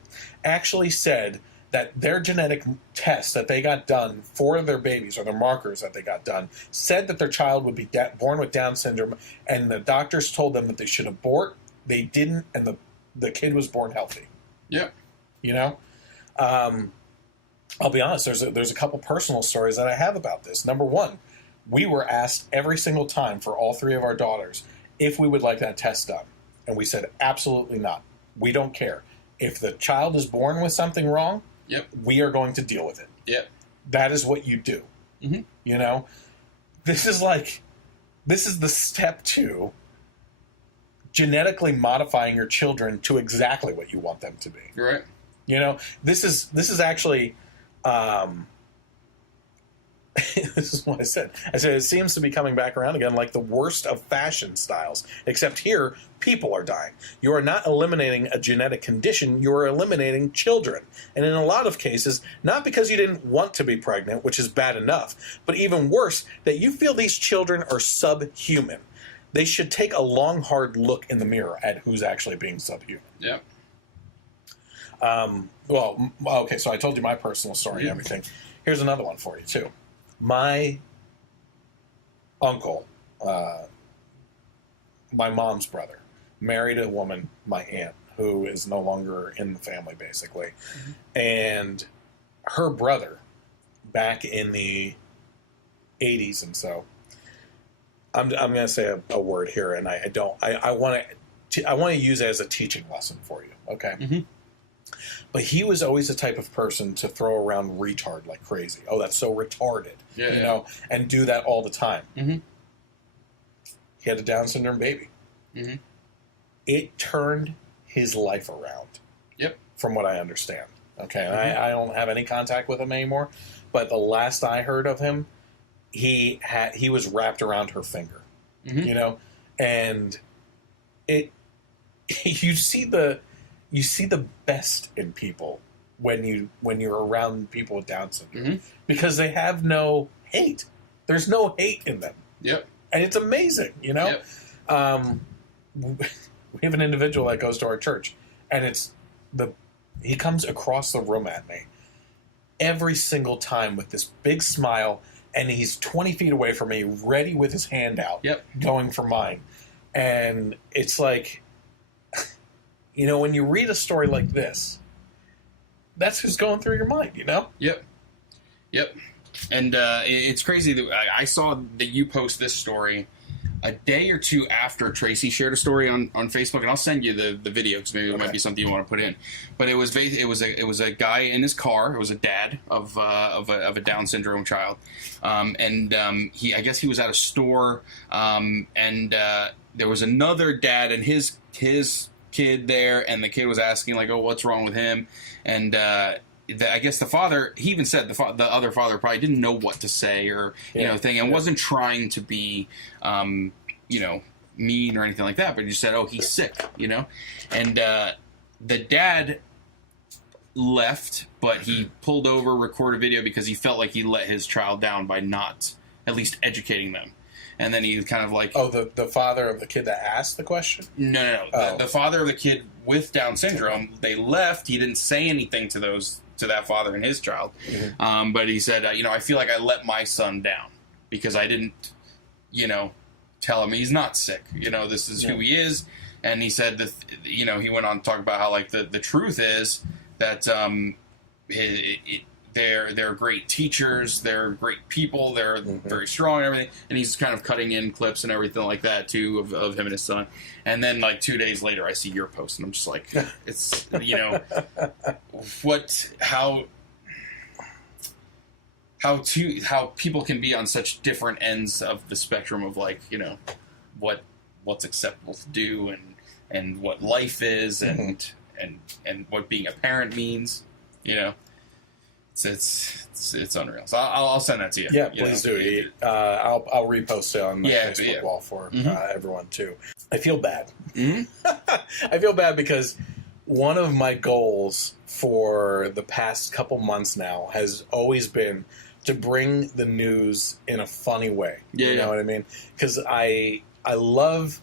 actually said that their genetic tests that they got done for their babies or their markers that they got done said that their child would be born with Down syndrome, and the doctors told them that they should abort. They didn't, and the kid was born healthy. Yeah. You know? I'll be honest, there's a couple personal stories that I have about this. Number one, We were asked every single time for all 3 of our daughters if we would like that test done. And we said, absolutely not. We don't care. If the child is born with something wrong, we are going to deal with it. Yep. That is what you do. Mm-hmm. You know? This is the step to genetically modifying your children to exactly what you want them to be. Right. You know, this is actually, this is what I said. I said, it seems to be coming back around again like the worst of fashion styles, except here, people are dying. You are not eliminating a genetic condition, you are eliminating children. And in a lot of cases, not because you didn't want to be pregnant, which is bad enough, but even worse, that you feel these children are subhuman. They should take a long, hard look in the mirror at who's actually being subhuman. Yep. Well, okay, so I told you my personal story and everything. Here's another one for you, too. My uncle, my mom's brother, married a woman, my aunt, who is no longer in the family, basically. Mm-hmm. And her brother, back in the 80s and so, I'm going to say a word here, and I want to use it as a teaching lesson for you, okay? Mm-hmm. But he was always the type of person to throw around retard like crazy. Oh, that's so retarded, you know, and do that all the time. Mm-hmm. He had a Down syndrome baby. Mm-hmm. It turned his life around. Yep. From what I understand. Okay, and Mm-hmm. I don't have any contact with him anymore. But the last I heard of him, he was wrapped around her finger. Mm-hmm. You know, and you see the best in people when you're around people with Down syndrome, because they have no hate. There's no hate in them. Yep. And it's amazing, you know. Yep. We have an individual that goes to our church, and he comes across the room at me every single time with this big smile, and he's 20 feet away from me, ready with his hand out, going for mine. And it's like, you know, when you read a story like this, that's who's going through your mind, you know? Yep. And it's crazy that I saw that you post this story a day or two after Tracy shared a story on Facebook, and I'll send you the video because maybe it might be something you want to put in. But it was a guy in his car. It was a dad of a Down syndrome child, and I guess he was at a store, and there was another dad and his kid there, and the kid was asking like, "Oh, what's wrong with him?" And I guess the father, he even said the other father probably didn't know what to say or and wasn't trying to be mean or anything like that, but he just said, "Oh, he's sick," you know. And the dad left, but he pulled over, recorded video because he felt like he let his child down by not at least educating them. And then he kind of like... Oh, the father of the kid that asked the question? No. The father of the kid with Down syndrome, they left. He didn't say anything to that father and his child. Mm-hmm. But he said, I feel like I let my son down because I didn't, tell him he's not sick. This is who he is. And he said, he went on to talk about how, like, the truth is that they're great teachers, they're great people, they're very strong and everything. And he's kind of cutting in clips and everything like that, too, of him and his son. And then, like, 2 days later, I see your post, and I'm just like, it's, how people can be on such different ends of the spectrum of, like, what's acceptable to do and what life is and what being a parent means, It's unreal. So I'll send that to you. Yeah, please do. I'll repost it on the Facebook wall for everyone too. I feel bad. Mm-hmm. I feel bad because one of my goals for the past couple months now has always been to bring the news in a funny way. You know what I mean? Because I love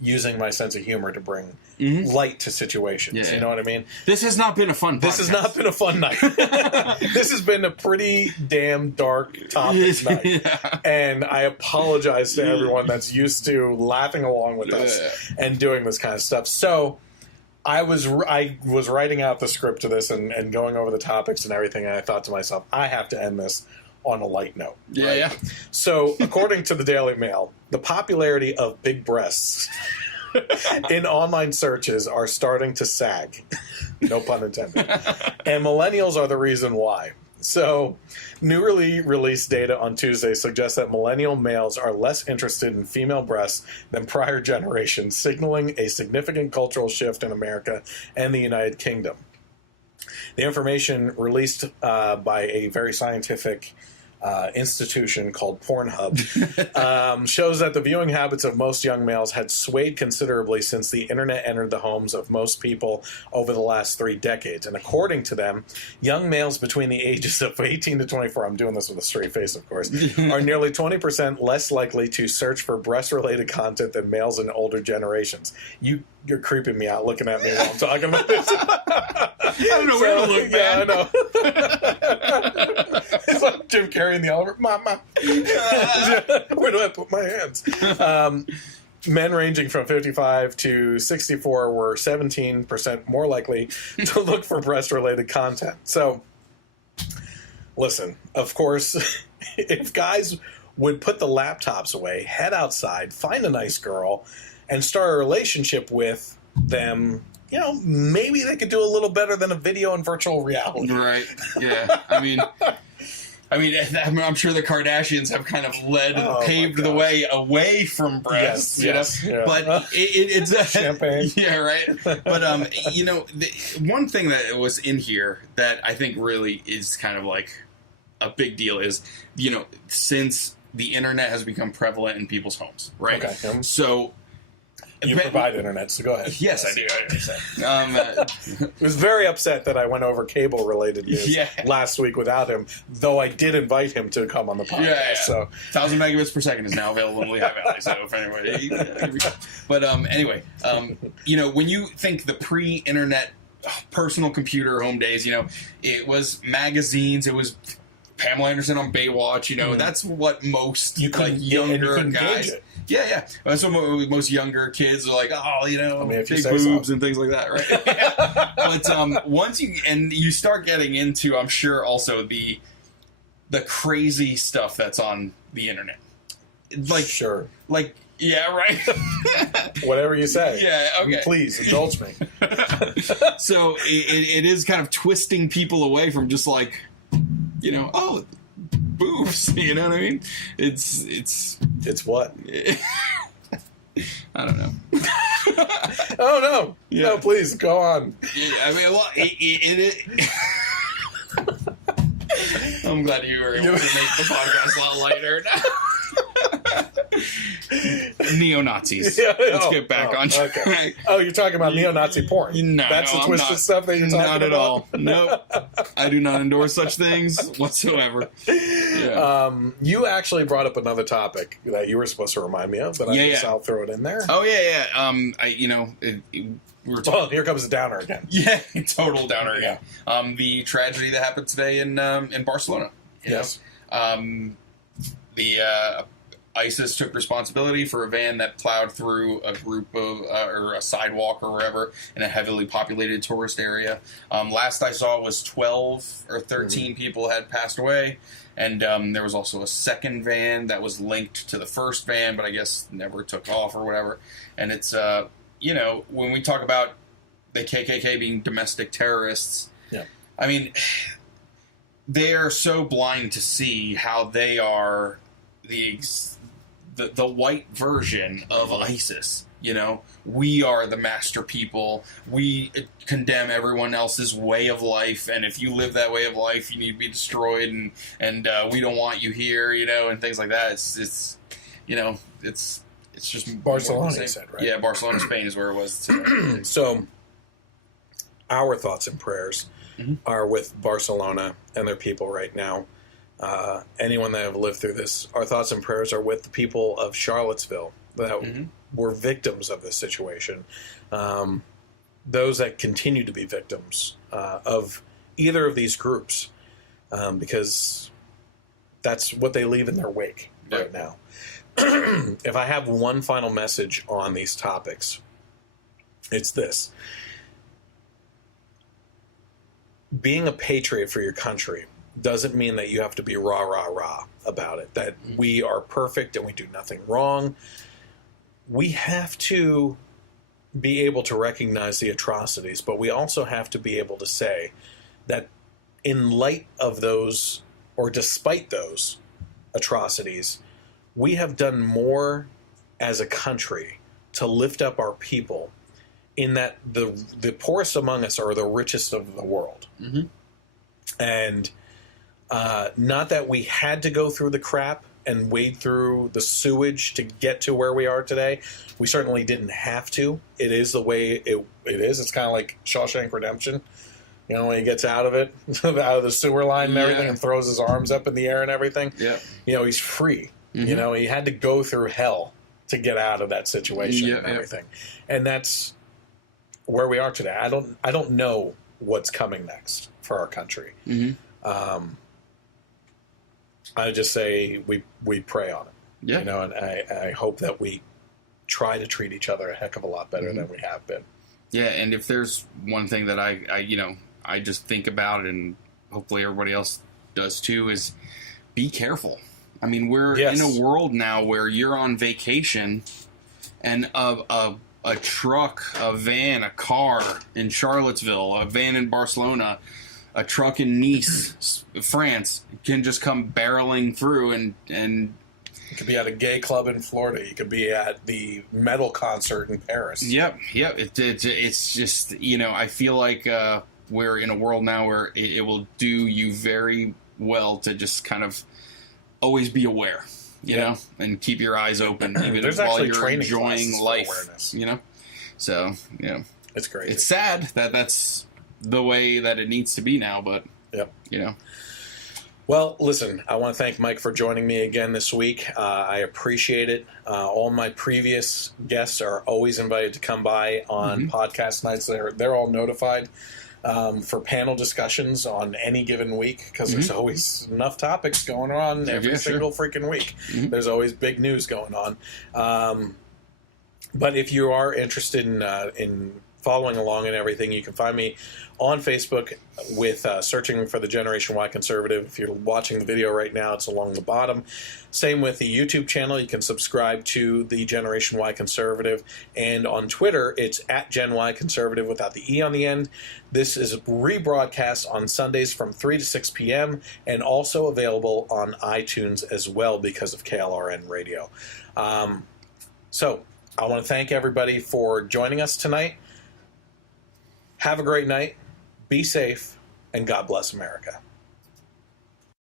using my sense of humor to bring light to situations. You know what I mean? This has not been a fun podcast. This has not been a fun night. This has been a pretty damn dark topic night. And I apologize to everyone that's used to laughing along with us and doing this kind of stuff. So I was writing out the script to this and going over the topics and everything, and I thought to myself, I have to end this on a light note. Yeah, right? yeah. So, according to the Daily Mail, the popularity of big breasts in online searches are starting to sag. No pun intended. And millennials are the reason why. So, newly released data on Tuesday suggests that millennial males are less interested in female breasts than prior generations, signaling a significant cultural shift in America and the United Kingdom. The information released by a very scientific institution called Pornhub shows that the viewing habits of most young males had swayed considerably since the internet entered the homes of most people over the last 3 decades. And according to them, young males between the ages of 18 to 24, I'm doing this with a straight face, of course, are nearly 20% less likely to search for breast-related content than males in older generations. You're creeping me out looking at me while I'm talking about this. I don't know where to look, man. Yeah, I know. It's like Jim Carrey in the elevator. Mama. Where do I put my hands? Men ranging from 55 to 64 were 17% more likely to look for breast-related content. So, listen, of course, if guys would put the laptops away, head outside, find a nice girl, and start a relationship with them, you know, maybe they could do a little better than a video and virtual reality. Right. Yeah. I mean, I'm sure the Kardashians have kind of paved the way away from breasts, yes, you know. Yeah. But it's champagne. Yeah, right. But you know, one thing that was in here that I think really is kind of like a big deal is, you know, since the internet has become prevalent in people's homes, right? Okay. So. You provide internet, so go ahead. Yes, I do. I was very upset that I went over cable-related news last week without him, though I did invite him to come on the podcast. Yeah. So 1,000 megabits per second is now available in Lehigh Valley. So if anyway, but anyway, you know, when you think the pre-internet personal computer home days, you know, it was magazines, it was Pamela Anderson on Baywatch. You know, that's what most younger guys. Yeah. That's what most younger kids are like, oh, you know, big boobs and things like that, right? But once you start getting into, I'm sure, also the crazy stuff that's on the internet. Like, sure. Like, yeah, right? Whatever you say. Yeah, okay. Please, indulge me. So it is kind of twisting people away from just like, you know, oh, boobs, you know what I mean? It's what? I don't know. Oh no! Yeah. No, please go on. Yeah, I mean, well, I'm glad you were able to make the podcast a lot lighter. Neo-Nazis. Yeah, Let's get back on track. Okay. Oh, you're talking about neo-Nazi porn? No, that's the twisted stuff that you're talking about? Not at all. Nope. I do not endorse such things whatsoever. Yeah. You actually brought up another topic that you were supposed to remind me of, but I guess I'll throw it in there. Oh, yeah. Here comes the downer again. Yeah, total downer again. The tragedy that happened today in Barcelona. Yes. The ISIS took responsibility for a van that plowed through a group of, or a sidewalk or wherever in a heavily populated tourist area. Last I saw was 12 or 13 people had passed away. And there was also a second van that was linked to the first van, but I guess never took off or whatever. And it's, you know, when we talk about the KKK being domestic terrorists, I mean, they are so blind to see how they are the white version of ISIS. You know, we are the master people. We condemn everyone else's way of life, and if you live that way of life, you need to be destroyed, and we don't want you here, you know, and things like that. It's you know, it's just Barcelona, you said, right? Yeah, Barcelona, Spain is where it was today. So, our thoughts and prayers are with Barcelona and their people right now. Anyone that have lived through this, our thoughts and prayers are with the people of Charlottesville that were victims of this situation. Those that continue to be victims of either of these groups, because that's what they leave in their wake right now. If I have one final message on these topics, it's this. Being a patriot for your country doesn't mean that you have to be rah, rah, rah about it, that we are perfect and we do nothing wrong. We have to be able to recognize the atrocities, but we also have to be able to say that in light of those, or despite those atrocities, we have done more as a country to lift up our people, in that the poorest among us are the richest of the world. Mm-hmm. And not that we had to go through the crap and wade through the sewage to get to where we are today. We certainly didn't have to. It is the way it is. It's kind of like Shawshank Redemption. You know, when he gets out of it, out of the sewer line and everything, and throws his arms up in the air and everything. Yeah. You know, he's free. Mm-hmm. You know, he had to go through hell to get out of that situation and everything. And that's where we are today. I don't know what's coming next for our country. Mm-hmm. I just say we pray on it. Yeah. You know, and I hope that we try to treat each other a heck of a lot better than we have been. Yeah, and if there's one thing that I just think about, and hopefully everybody else does too, is be careful. I mean, we're in a world now where you're on vacation, and a truck, a van, a car in Charlottesville, a van in Barcelona, a truck in Nice, France, can just come barreling through, and you could be at a gay club in Florida. You could be at the metal concert in Paris. Yep. It's just, I feel like we're in a world now where it will do you very well to just kind of always be aware, you know, and keep your eyes open, even while you're enjoying life, So, it's crazy. It's sad that that's the way that it needs to be now, but, Well, listen, I want to thank Mike for joining me again this week. I appreciate it. All my previous guests are always invited to come by on podcast nights. They're all notified for panel discussions on any given week, because there's always enough topics going on every single freaking week. There's always big news going on. But if you are interested in following along and everything, you can find me on Facebook with searching for the Generation Y Conservative. If you're watching the video right now, it's along the bottom. Same with the YouTube channel. You can subscribe to the Generation Y Conservative. And on Twitter, it's at Gen Y Conservative without the E on the end. This is rebroadcast on Sundays from 3 to 6 p.m. and also available on iTunes as well because of KLRN Radio. So I want to thank everybody for joining us tonight. Have a great night. Be safe, and God bless America.